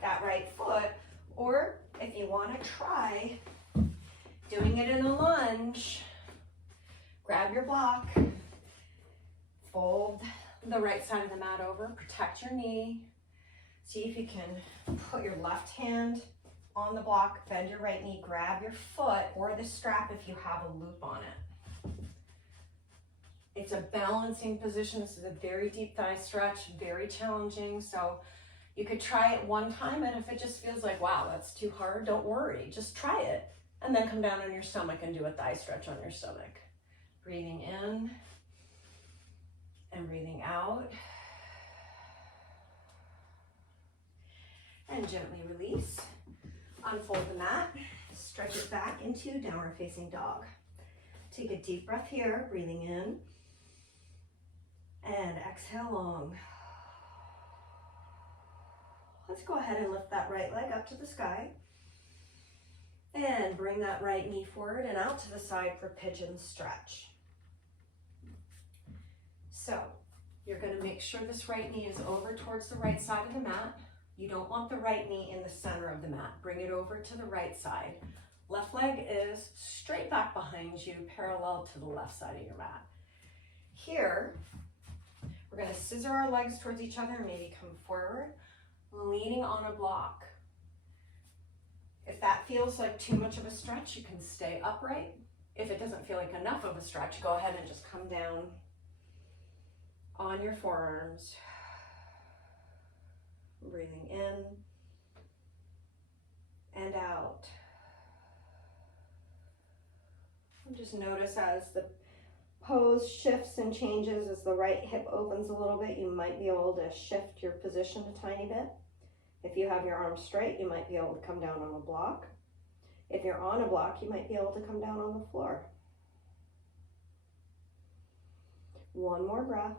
that right foot. Or if you wanna try doing it in a lunge, grab your block, fold the right side of the mat over, protect your knee. See if you can put your left hand on the block, bend your right knee, grab your foot or the strap if you have a loop on it. It's a balancing position. This is a very deep thigh stretch, very challenging. So you could try it one time, and if it just feels like, wow, that's too hard, don't worry, just try it. And then come down on your stomach and do a thigh stretch on your stomach. Breathing in and breathing out. And gently release. Unfold the mat, stretch it back into downward facing dog. Take a deep breath here, breathing in. And exhale long. Let's go ahead and lift that right leg up to the sky. And bring that right knee forward and out to the side for pigeon stretch. So you're going to make sure this right knee is over towards the right side of the mat. You don't want the right knee in the center of the mat. Bring it over to the right side. Left leg is straight back behind you, parallel to the left side of your mat. Here, we're going to scissor our legs towards each other and maybe come forward, leaning on a block. If that feels like too much of a stretch, you can stay upright. If it doesn't feel like enough of a stretch, go ahead and just come down on your forearms. Breathing in and out. And just notice as the pose shifts and changes, as the right hip opens a little bit, you might be able to shift your position a tiny bit. If you have your arms straight, you might be able to come down on a block. If you're on a block, you might be able to come down on the floor. One more breath.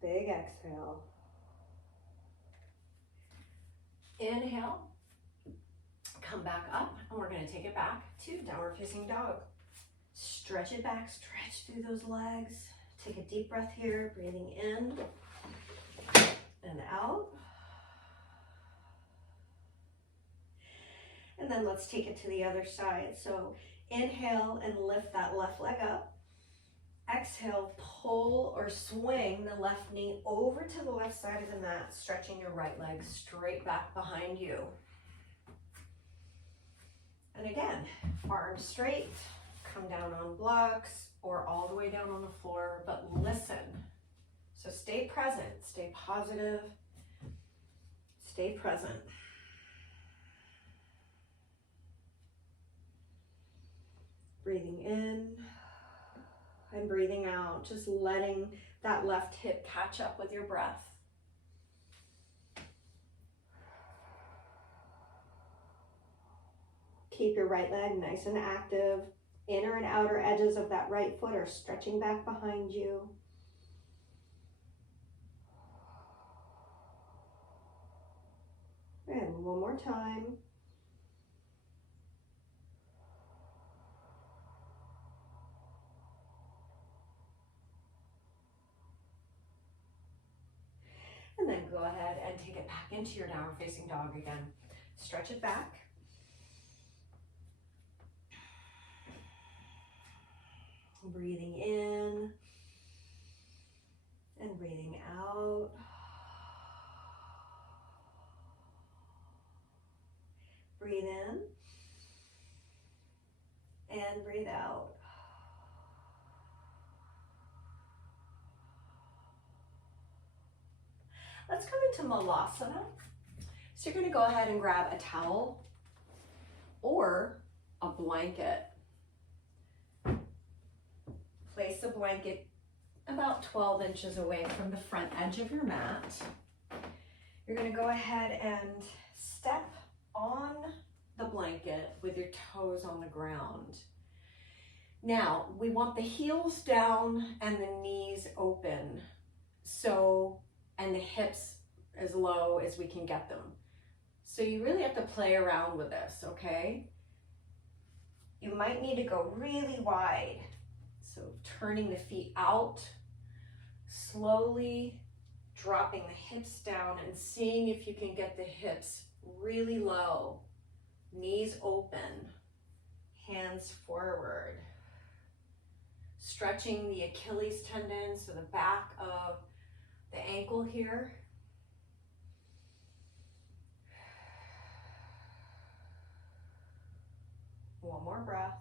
Big exhale. Inhale. Come back up, and we're going to take it back to downward facing dog. Stretch it back, stretch through those legs. Take a deep breath here, breathing in and out. And then let's take it to the other side. So inhale and lift that left leg up. Exhale, pull or swing the left knee over to the left side of the mat, stretching your right leg straight back behind you. And again, arms straight, come down on blocks or all the way down on the floor, but listen. So stay present, stay positive, stay present. Breathing in and breathing out, just letting that left hip catch up with your breath. Keep your right leg nice and active. Inner and outer edges of that right foot are stretching back behind you. And one more time. And then go ahead and take it back into your downward facing dog again. Stretch it back. Breathing in and breathing out. Breathe in and breathe out. Let's come into Malasana. So you're going to go ahead and grab a towel or a blanket. Place the blanket about 12 inches away from the front edge of your mat. You're going to go ahead and step on the blanket with your toes on the ground. Now, we want the heels down and the knees open, and the hips as low as we can get them. So you really have to play around with this, okay? You might need to go really wide. So turning the feet out, slowly dropping the hips down and seeing if you can get the hips really low. Knees open, hands forward. Stretching the Achilles tendon, so the back of the ankle here. One more breath.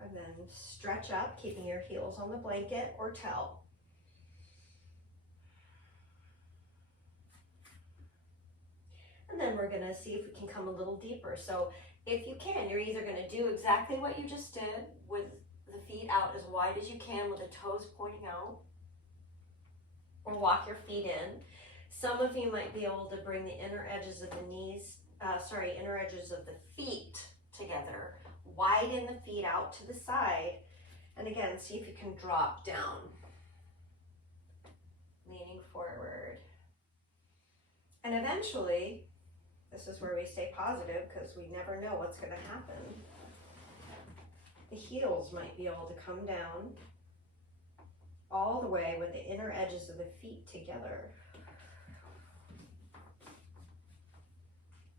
And then stretch up, keeping your heels on the blanket or towel. And then we're gonna see if we can come a little deeper. So if you can, you're either gonna do exactly what you just did with the feet out as wide as you can with the toes pointing out, or walk your feet in. Some of you might be able to bring the inner edges of the inner edges of the feet together. Widen the feet out to the side And again, see if you can drop down, leaning forward. And eventually, this is where we stay positive because we never know what's going to happen. The heels might be able to come down all the way with the inner edges of the feet together.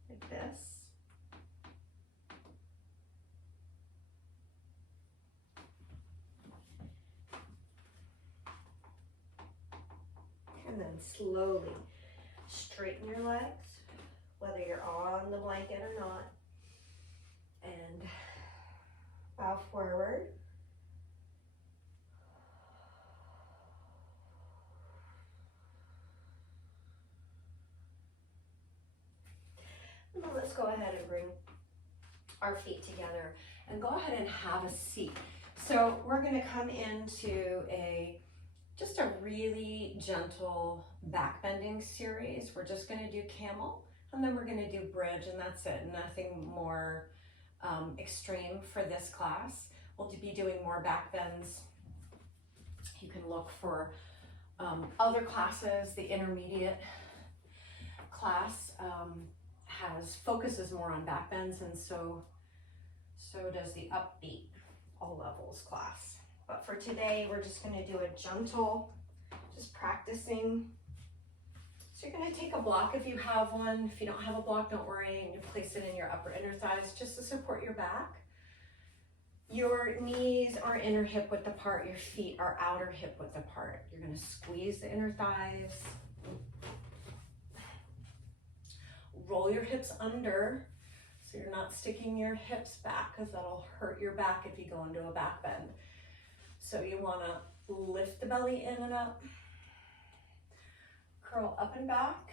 Like this. And then slowly straighten your legs, whether you're on the blanket or not, and bow forward. And then let's go ahead and bring our feet together and go ahead and have a seat. So we're going to come into just a really gentle back bending series. We're just going to do camel, and then we're going to do bridge, and that's it. Nothing more extreme for this class. We'll be doing more back bends. You can look for other classes. The intermediate class focuses more on back bends, and so does the upbeat all levels class. But for today, we're just going to do a gentle, just practicing. So you're going to take a block if you have one. If you don't have a block, don't worry, and you place it in your upper inner thighs just to support your back. Your knees are inner hip width apart, your feet are outer hip width apart. You're going to squeeze the inner thighs. Roll your hips under so you're not sticking your hips back because that'll hurt your back if you go into a back bend. So you want to lift the belly in and up, curl up and back,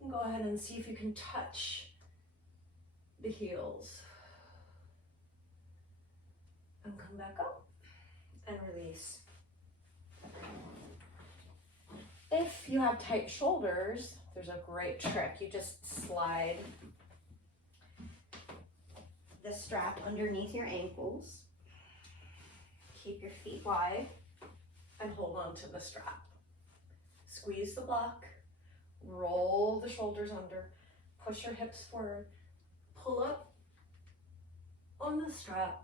and go ahead and see if you can touch the heels. And come back up and release. If you have tight shoulders, there's a great trick. You just slide the strap underneath your ankles. Keep your feet wide and hold on to the strap. Squeeze the block, roll the shoulders under, push your hips forward, pull up on the strap,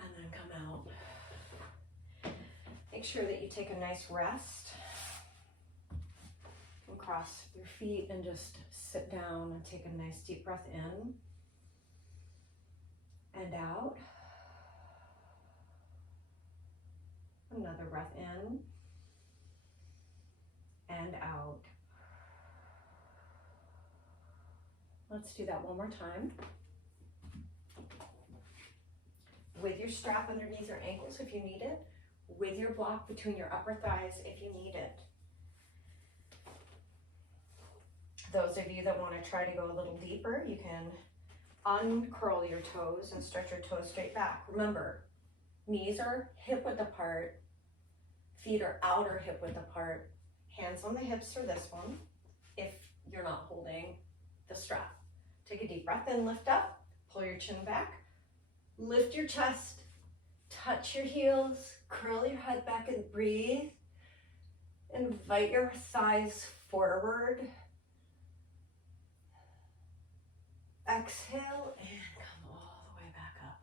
and then come out. Make sure that you take a nice rest and cross your feet and just sit down and take a nice deep breath in and out. Another breath in and out. Let's do that one more time. With your strap underneath your ankles if you need it, with your block between your upper thighs if you need it. Those of you that want to try to go a little deeper, you can uncurl your toes and stretch your toes straight back. Remember, knees are hip width apart, feet are outer hip width apart, hands on the hips for this one if you're not holding the strap. Take a deep breath in, lift up, pull your chin back, lift your chest, touch your heels, curl your head back and breathe. Invite your thighs forward. Exhale and come all the way back up.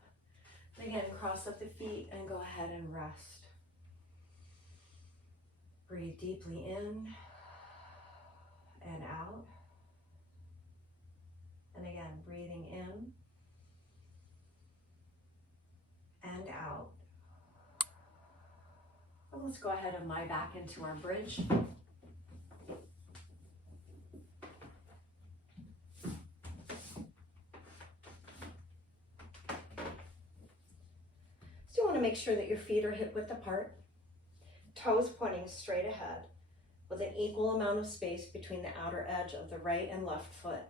And again, cross up the feet and go ahead and rest. Breathe deeply in and out. And again, breathing in and out. And let's go ahead and lie back into our bridge. So you want to make sure that your feet are hip width apart, toes pointing straight ahead with an equal amount of space between the outer edge of the right and left foot.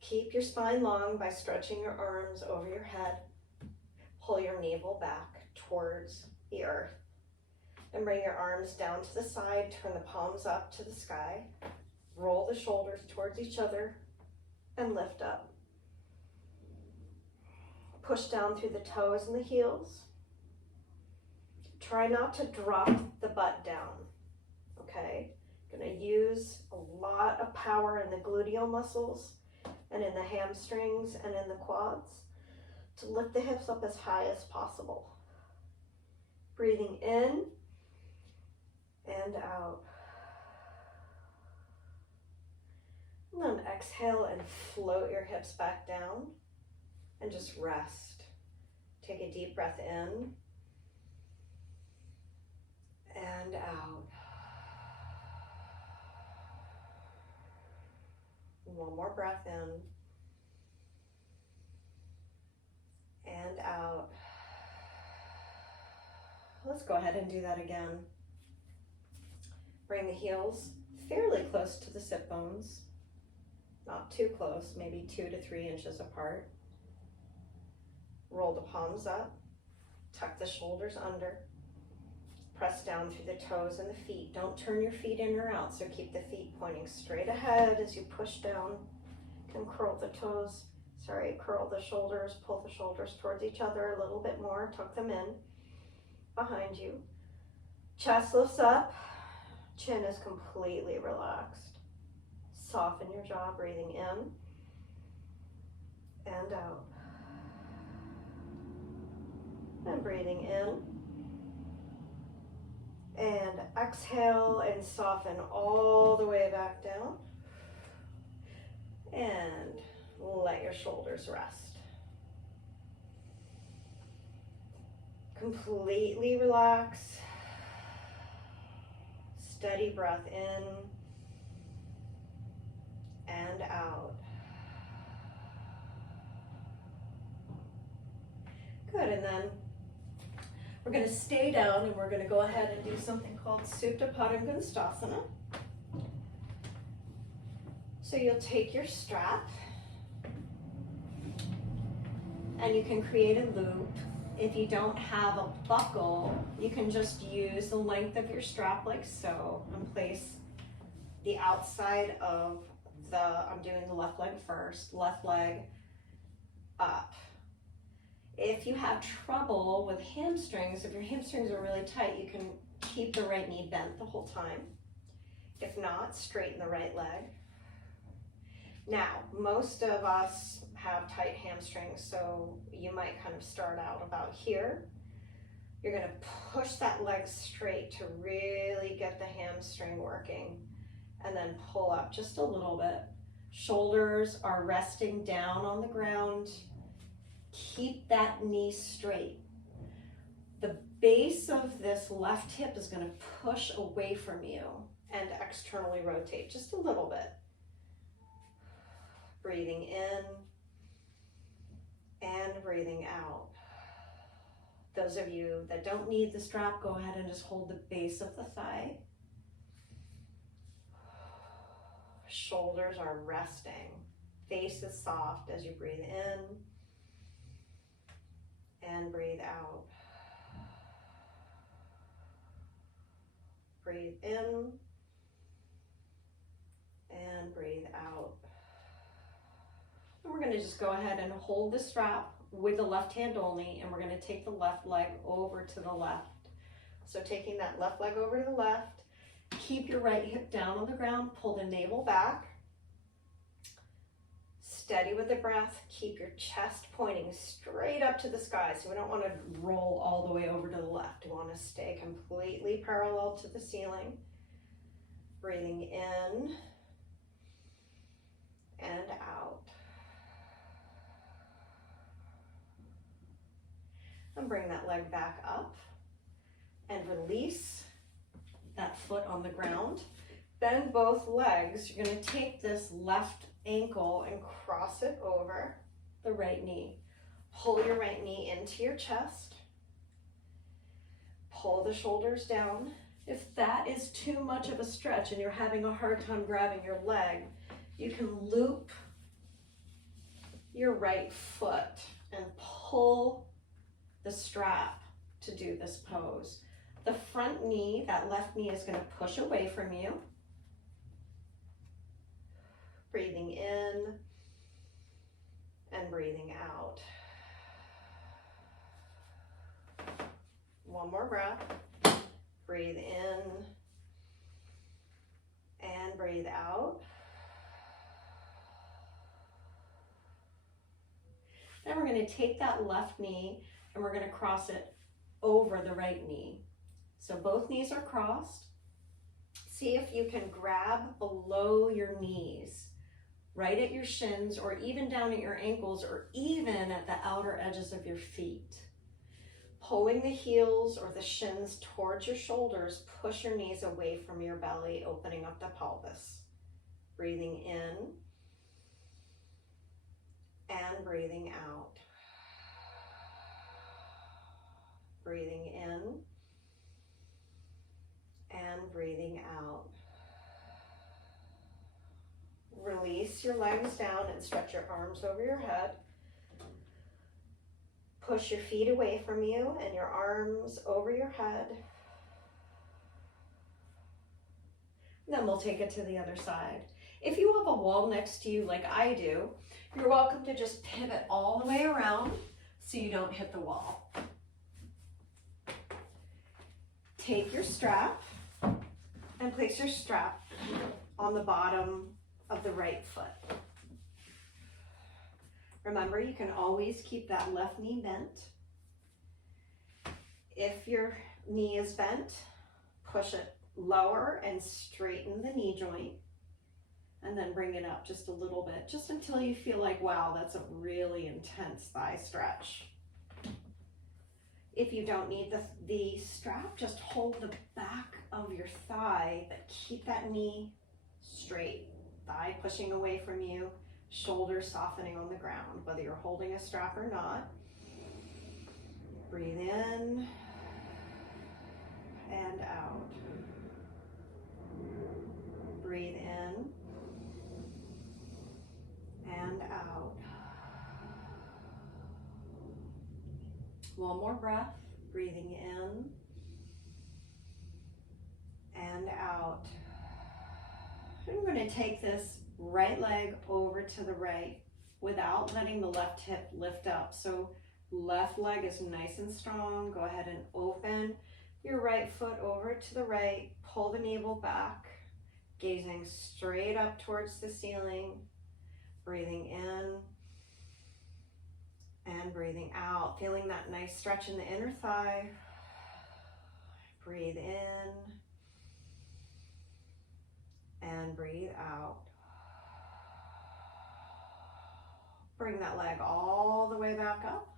Keep your spine long by stretching your arms over your head. Pull your navel back towards the earth. And bring your arms down to the side, turn the palms up to the sky. Roll the shoulders towards each other and lift up. Push down through the toes and the heels. Try not to drop the butt down, okay? Gonna use a lot of power in the gluteal muscles and in the hamstrings and in the quads to lift the hips up as high as possible. Breathing in and out. And then exhale and float your hips back down and just rest. Take a deep breath in and out. One more breath in and out. Let's go ahead and do that again. Bring the heels fairly close to the sit bones. Not too close, maybe 2 to 3 inches apart. Roll the palms up. Tuck the shoulders under. Press down through the toes and the feet. Don't turn your feet in or out, so keep the feet pointing straight ahead as you push down. You can curl the toes, curl the shoulders, pull the shoulders towards each other a little bit more, tuck them in behind you. Chest lifts up, chin is completely relaxed. Soften your jaw, breathing in and out. And breathing in. And exhale and soften all the way back down. And let your shoulders rest. Completely relax. Steady breath in and out. Good, and then we're going to stay down and we're going to go ahead and do something called Supta Padangusthasana. So you'll take your strap and you can create a loop. If you don't have a buckle, you can just use the length of your strap like so and place the outside of I'm doing the left leg first, left leg up. If you have trouble with hamstrings, if your hamstrings are really tight, you can keep the right knee bent the whole time. If not, straighten the right leg. Now, most of us have tight hamstrings, so you might kind of start out about here. You're going to push that leg straight to really get the hamstring working, and then pull up just a little bit. Shoulders are resting down on the ground. Keep that knee straight. The base of this left hip is going to push away from you and externally rotate just a little bit. Breathing in and breathing out. Those of you that don't need the strap, go ahead and just hold the base of the thigh. Shoulders are resting. Face is soft as you breathe in and breathe out. Breathe in and breathe out. And we're going to just go ahead and hold the strap with the left hand only, and we're going to take the left leg over to the left. So taking that left leg over to the left, keep your right hip down on the ground, pull the navel back. Steady with the breath, keep your chest pointing straight up to the sky. So we don't want to roll all the way over to the left. We want to stay completely parallel to the ceiling. Breathing in and out. And bring that leg back up and release that foot on the ground. Bend both legs. You're going to take this left ankle and cross it over the right knee. Pull your right knee into your chest. Pull the shoulders down. If that is too much of a stretch and you're having a hard time grabbing your leg, you can loop your right foot and pull the strap to do this pose. The front knee, that left knee, is going to push away from you. Breathing in and breathing out. One more breath. Breathe in and breathe out. Then we're going to take that left knee and we're going to cross it over the right knee. So both knees are crossed. See if you can grab below your knees, right at your shins, or even down at your ankles, or even at the outer edges of your feet. Pulling the heels or the shins towards your shoulders, push your knees away from your belly, opening up the pelvis. Breathing in and breathing out. Breathing in and breathing out. Release your legs down and stretch your arms over your head. Push your feet away from you and your arms over your head. Then we'll take it to the other side. If you have a wall next to you like I do, you're welcome to just pivot all the way around so you don't hit the wall. Take your strap and place your strap on the bottom of the right foot. Remember, you can always keep that left knee bent. If your knee is bent, push it lower and straighten the knee joint, and then bring it up just a little bit, just until you feel like, wow, that's a really intense thigh stretch. If you don't need the strap, just hold the back of your thigh, but keep that knee straight. Thigh pushing away from you, shoulders softening on the ground, whether you're holding a strap or not. Breathe in and out. Breathe in and out. One more breath. Breathing in and out. I'm going to take this right leg over to the right without letting the left hip lift up. So left leg is nice and strong. Go ahead and open your right foot over to the right. Pull the navel back, gazing straight up towards the ceiling. Breathing in and breathing out. Feeling that nice stretch in the inner thigh. Breathe in and breathe out. Bring that leg all the way back up.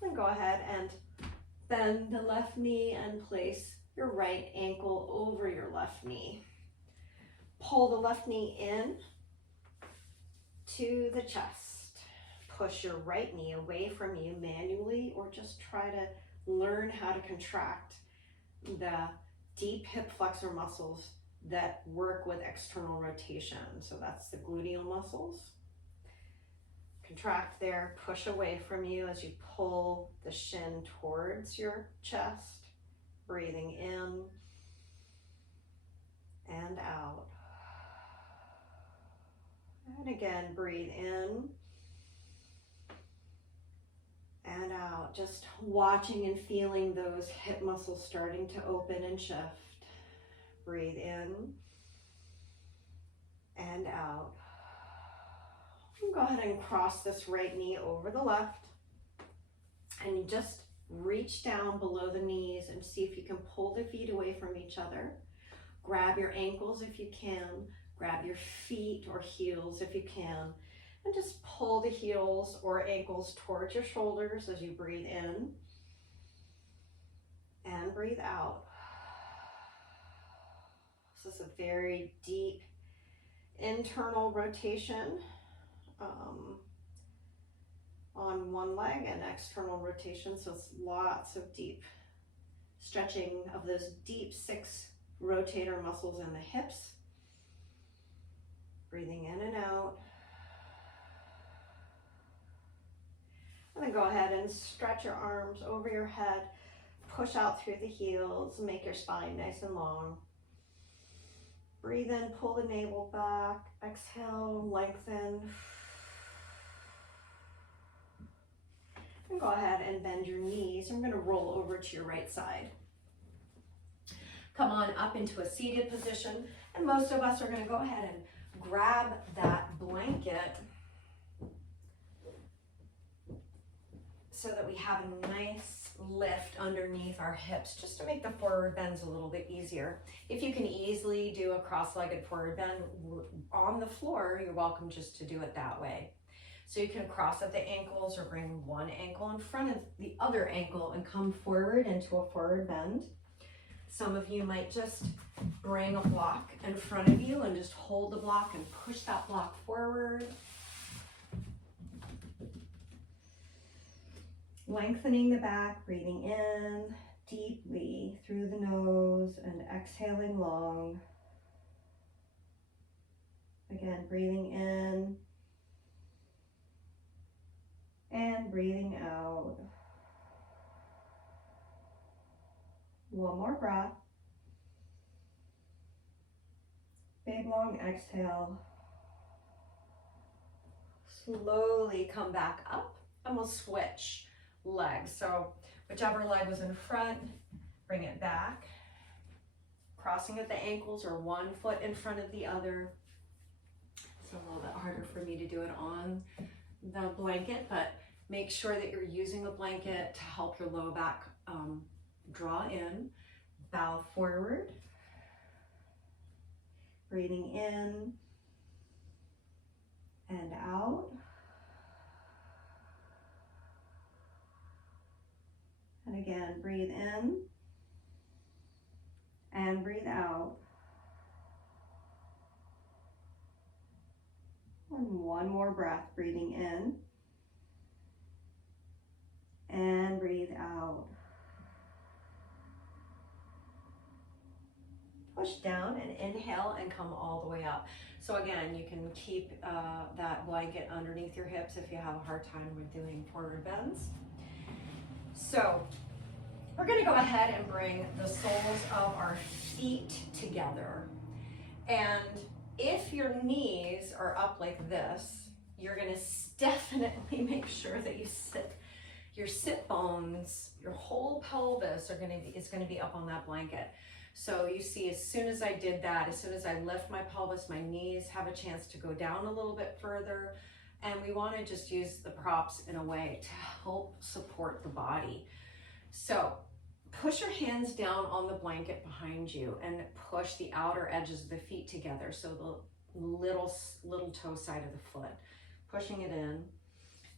Then go ahead and bend the left knee and place your right ankle over your left knee. Pull the left knee in to the chest. Push your right knee away from you manually, or just try to learn how to contract the deep hip flexor muscles that work with external rotation. So that's the gluteal muscles. Contract there, push away from you as you pull the shin towards your chest. Breathing in and out. And again, breathe in and out. Just watching and feeling those hip muscles starting to open and shift. Breathe in and out. And go ahead and cross this right knee over the left. And you just reach down below the knees and see if you can pull the feet away from each other. Grab your ankles if you can. Grab your feet or heels if you can. And just pull the heels or ankles towards your shoulders as you breathe in and breathe out. This is a very deep internal rotation on one leg, and external rotation, so it's lots of deep stretching of those deep 6 rotator muscles in the hips. Breathing in and out. And then go ahead and stretch your arms over your head, push out through the heels, make your spine nice and long. Breathe in, pull the navel back, exhale, lengthen. And go ahead and bend your knees. I'm going to roll over to your right side. Come on up into a seated position. And most of us are going to go ahead and grab that blanket so that we have a nice lift underneath our hips, just to make the forward bends a little bit easier. If you can easily do a cross-legged forward bend on the floor, you're welcome just to do it that way. So you can cross at the ankles or bring one ankle in front of the other ankle and come forward into a forward bend. Some of you might just bring a block in front of you and just hold the block and push that block forward. Lengthening the back, breathing in deeply through the nose and exhaling long. Again, breathing in and breathing out. One more breath. Big long exhale. Slowly come back up and we'll switch legs. So whichever leg was in front, bring it back. Crossing at the ankles or one foot in front of the other. It's a little bit harder for me to do it on the blanket, but make sure that you're using the blanket to help your low back draw in. Bow forward. Breathing in and out. And again, breathe in and breathe out. And one more breath, breathing in and breathe out. Push down and inhale and come all the way up. So again, you can keep that blanket underneath your hips if you have a hard time with doing forward bends. So we're going to go ahead and bring the soles of our feet together. And if your knees are up like this, you're going to definitely make sure that you sit. Your sit bones, your whole pelvis is going to be up on that blanket. So you see, as soon as I did that, as soon as I lift my pelvis, my knees have a chance to go down a little bit further. And we want to just use the props in a way to help support the body. So push your hands down on the blanket behind you and push the outer edges of the feet together. So the little toe side of the foot, pushing it in.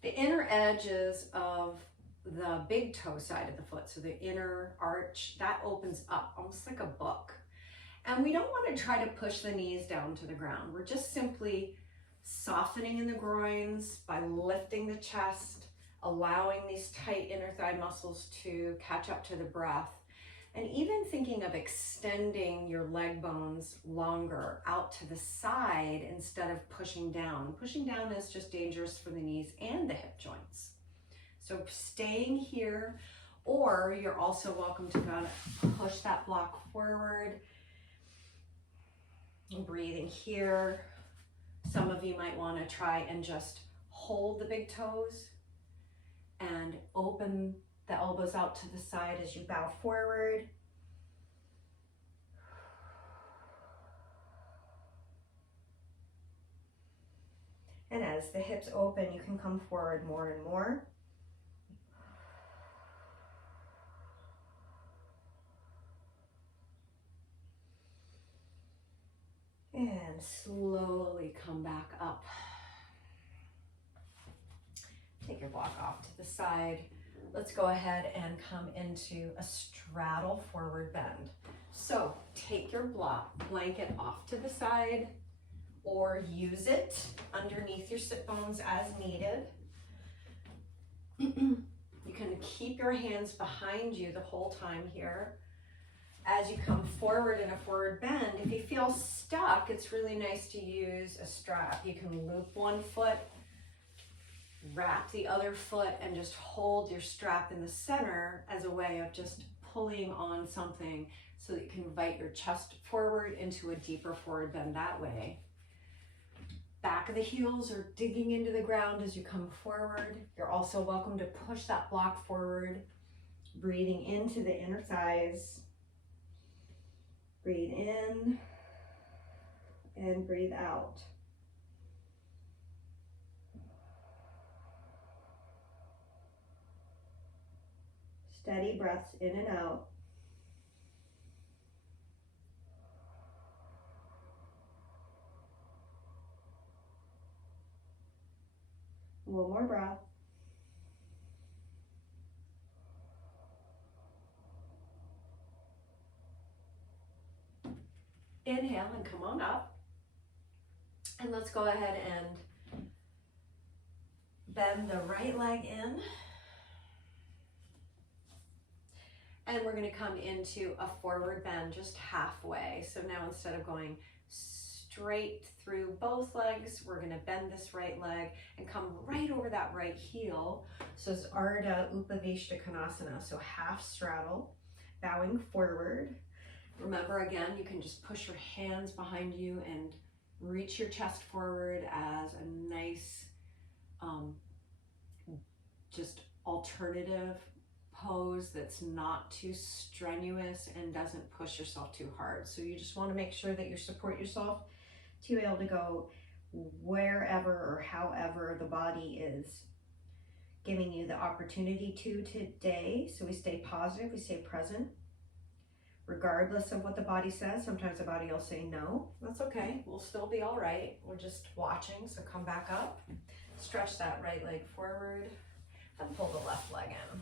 The inner edges of the big toe side of the foot, so the inner arch, that opens up almost like a book. And we don't want to try to push the knees down to the ground. We're just simply softening in the groins by lifting the chest, allowing these tight inner thigh muscles to catch up to the breath, and even thinking of extending your leg bones longer out to the side instead of pushing down. Pushing down is just dangerous for the knees and the hip joints. So staying here, or you're also welcome to kind of push that block forward. And breathing here. Some of you might want to try and just hold the big toes and open the elbows out to the side as you bow forward. And as the hips open, you can come forward more and more. And slowly come back up. Take your block off to the side. Let's go ahead and come into a straddle forward bend. So take your blanket off to the side or use it underneath your sit bones as needed. You can keep your hands behind you the whole time here. As you come forward in a forward bend, if you feel stuck, it's really nice to use a strap. You can loop one foot, wrap the other foot, and just hold your strap in the center as a way of just pulling on something so that you can invite your chest forward into a deeper forward bend that way. back of the heels are digging into the ground as you come forward. You're also welcome to push that block forward. Breathing into the inner thighs. Breathe in and breathe out. Steady breaths in and out. One more breath. Inhale and come on up. And let's go ahead and bend the right leg in. And we're going to come into a forward bend just halfway. So now instead of going straight through both legs, we're going to bend this right leg and come right over that right heel. So it's Ardha Upavishta Konasana. So half straddle, bowing forward. Remember, again, you can just push your hands behind you and reach your chest forward as a nice, just alternative pose that's not too strenuous and doesn't push yourself too hard. So you just want to make sure that you support yourself to be able to go wherever or however the body is giving you the opportunity to today. So we stay positive, we stay present. Regardless of what the body says, sometimes the body will say no. That's okay, we'll still be all right. We're just watching, so come back up. Stretch that right leg forward and pull the left leg in.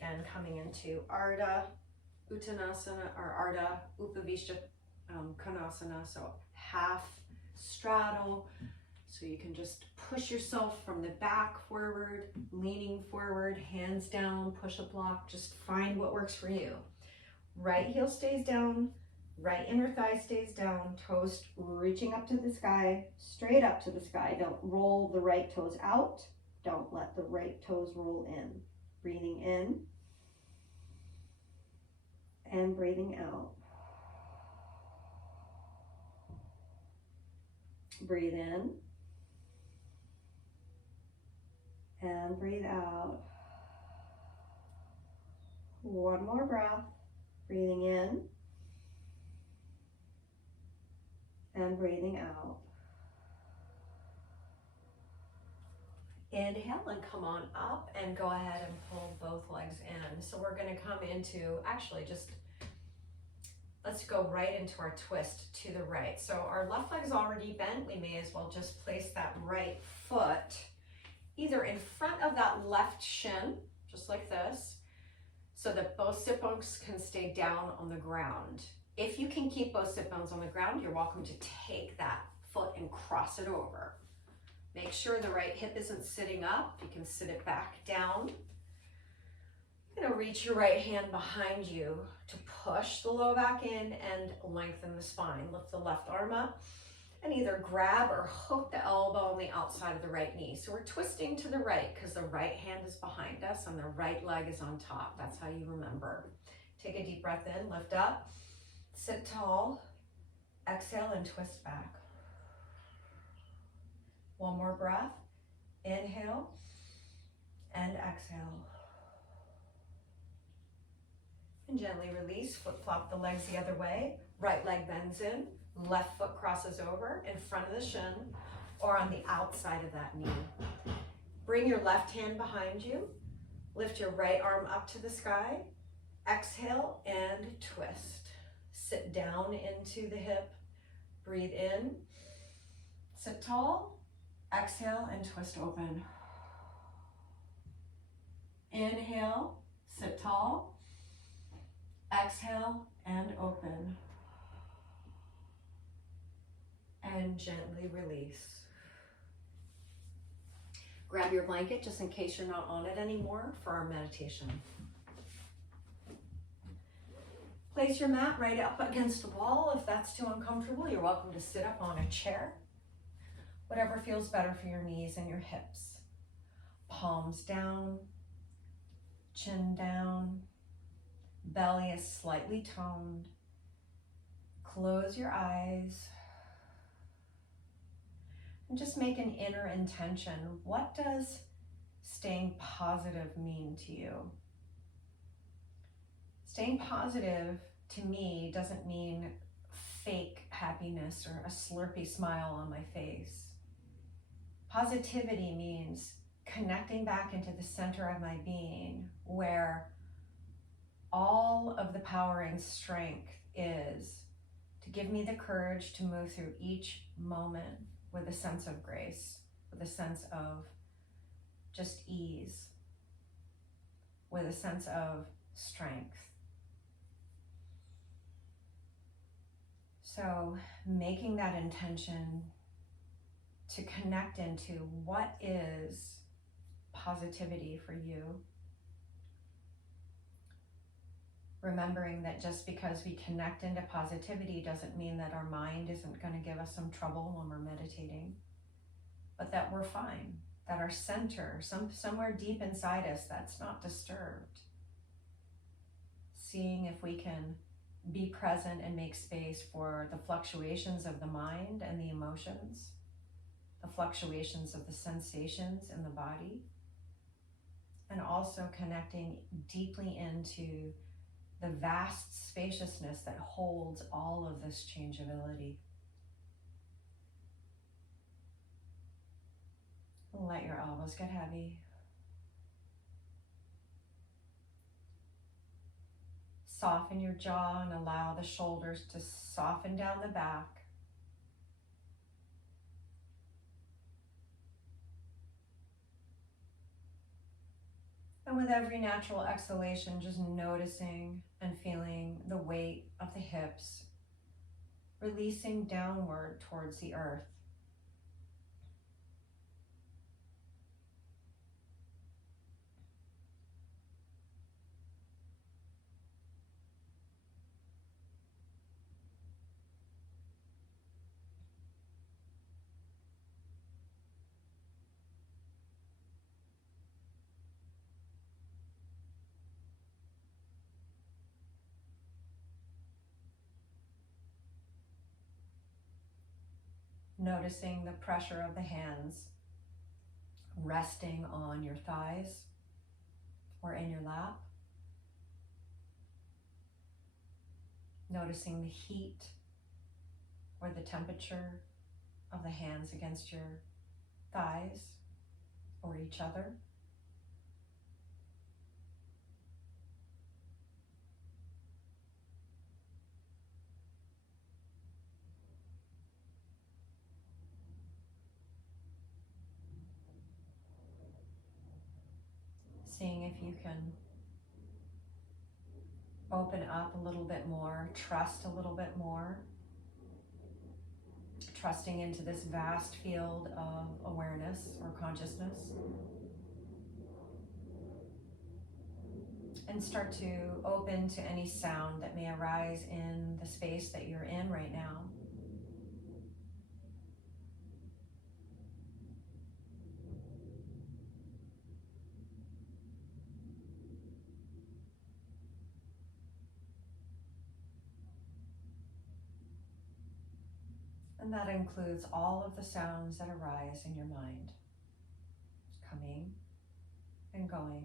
Again, coming into Ardha Uttanasana or Ardha Upavishta Konasana, so half straddle. So you can just push yourself from the back forward, leaning forward, hands down, push a block, just find what works for you. Right heel stays down, right inner thigh stays down, toes reaching up to the sky, straight up to the sky. Don't roll the right toes out. Don't let the right toes roll in. Breathing in and breathing out. Breathe in and breathe out. One more breath. Breathing in and breathing out. Inhale and come on up and go ahead and pull both legs in. So we're going to come into, actually just, let's go right into our twist to the right. So our left leg's already bent. We may as well just place that right foot either in front of that left shin, just like this, so that both sit bones can stay down on the ground. If you can keep both sit bones on the ground, you're welcome to take that foot and cross it over. Make sure the right hip isn't sitting up. You can sit it back down. You're gonna reach your right hand behind you to push the low back in and lengthen the spine. Lift the left arm up and either grab or hook the elbow on the outside of the right knee. So we're twisting to the right because the right hand is behind us and the right leg is on top. That's how you remember. Take a deep breath in, lift up, sit tall, exhale and twist back. One more breath, inhale and exhale. And gently release, flip flop the legs the other way. Right leg bends in, left foot crosses over in front of the shin or on the outside of that knee. Bring your left hand behind you. Lift your right arm up to the sky. Exhale and twist. Sit down into the hip. Breathe in. Sit tall. Exhale and twist open. Inhale, sit tall. Exhale and open. And gently release. Grab your blanket just in case you're not on it anymore for our meditation. Place your mat right up against the wall. If that's too uncomfortable, you're welcome to sit up on a chair. Whatever feels better for your knees and your hips. Palms down, chin down, belly is slightly toned. Close your eyes. And just make an inner intention. What does staying positive mean to you? Staying positive to me doesn't mean fake happiness or a slurpy smile on my face. Positivity means connecting back into the center of my being, where all of the power and strength is to give me the courage to move through each moment with a sense of grace, with a sense of just ease, with a sense of strength. So making that intention to connect into what is positivity for you. Remembering that just because we connect into positivity doesn't mean that our mind isn't going to give us some trouble when we're meditating, but that we're fine, that our center, somewhere deep inside us, that's not disturbed. Seeing if we can be present and make space for the fluctuations of the mind and the emotions, the fluctuations of the sensations in the body, and also connecting deeply into the vast spaciousness that holds all of this changeability. Let your elbows get heavy. Soften your jaw and allow the shoulders to soften down the back. And with every natural exhalation, just noticing and feeling the weight of the hips, releasing downward towards the earth. Noticing the pressure of the hands resting on your thighs or in your lap. Noticing the heat or the temperature of the hands against your thighs or each other. Seeing if you can open up a little bit more, trust a little bit more, trusting into this vast field of awareness or consciousness. And start to open to any sound that may arise in the space that you're in right now. And that includes all of the sounds that arise in your mind, coming and going.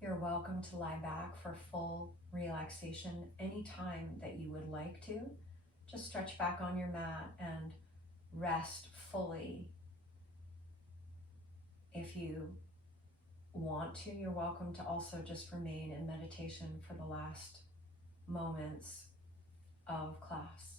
You're welcome to lie back for full relaxation anytime that you would like to. Just stretch back on your mat and rest fully. If you want to, you're welcome to also just remain in meditation for the last moments of class.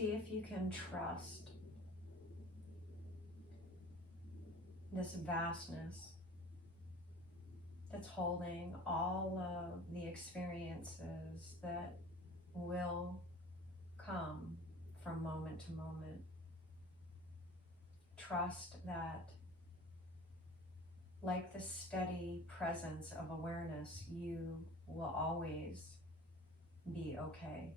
See if you can trust this vastness that's holding all of the experiences that will come from moment to moment. Trust that, like the steady presence of awareness, you will always be okay.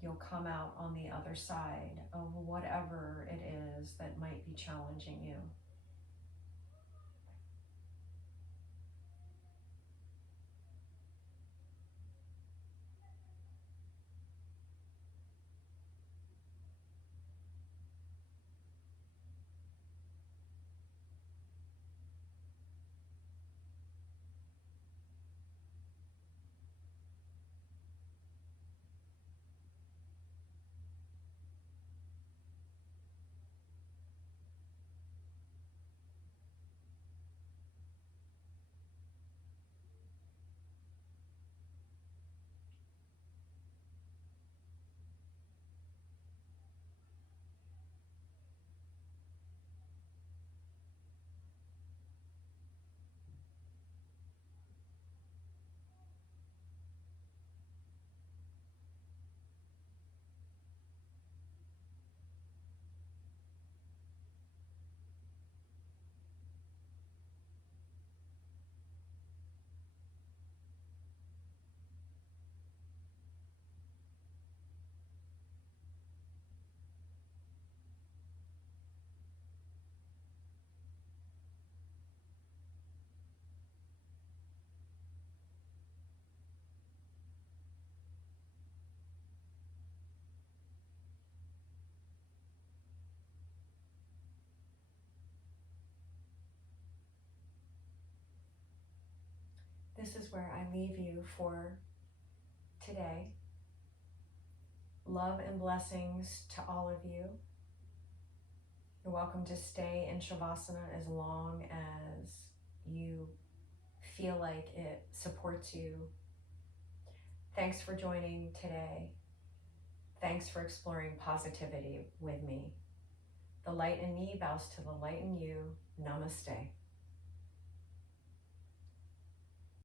You'll come out on the other side of whatever it is that might be challenging you. This is where I leave you for today. Love and blessings to all of you. You're welcome to stay in Shavasana as long as you feel like it supports you. Thanks for joining today. Thanks for exploring positivity with me. The light in me bows to the light in you. Namaste.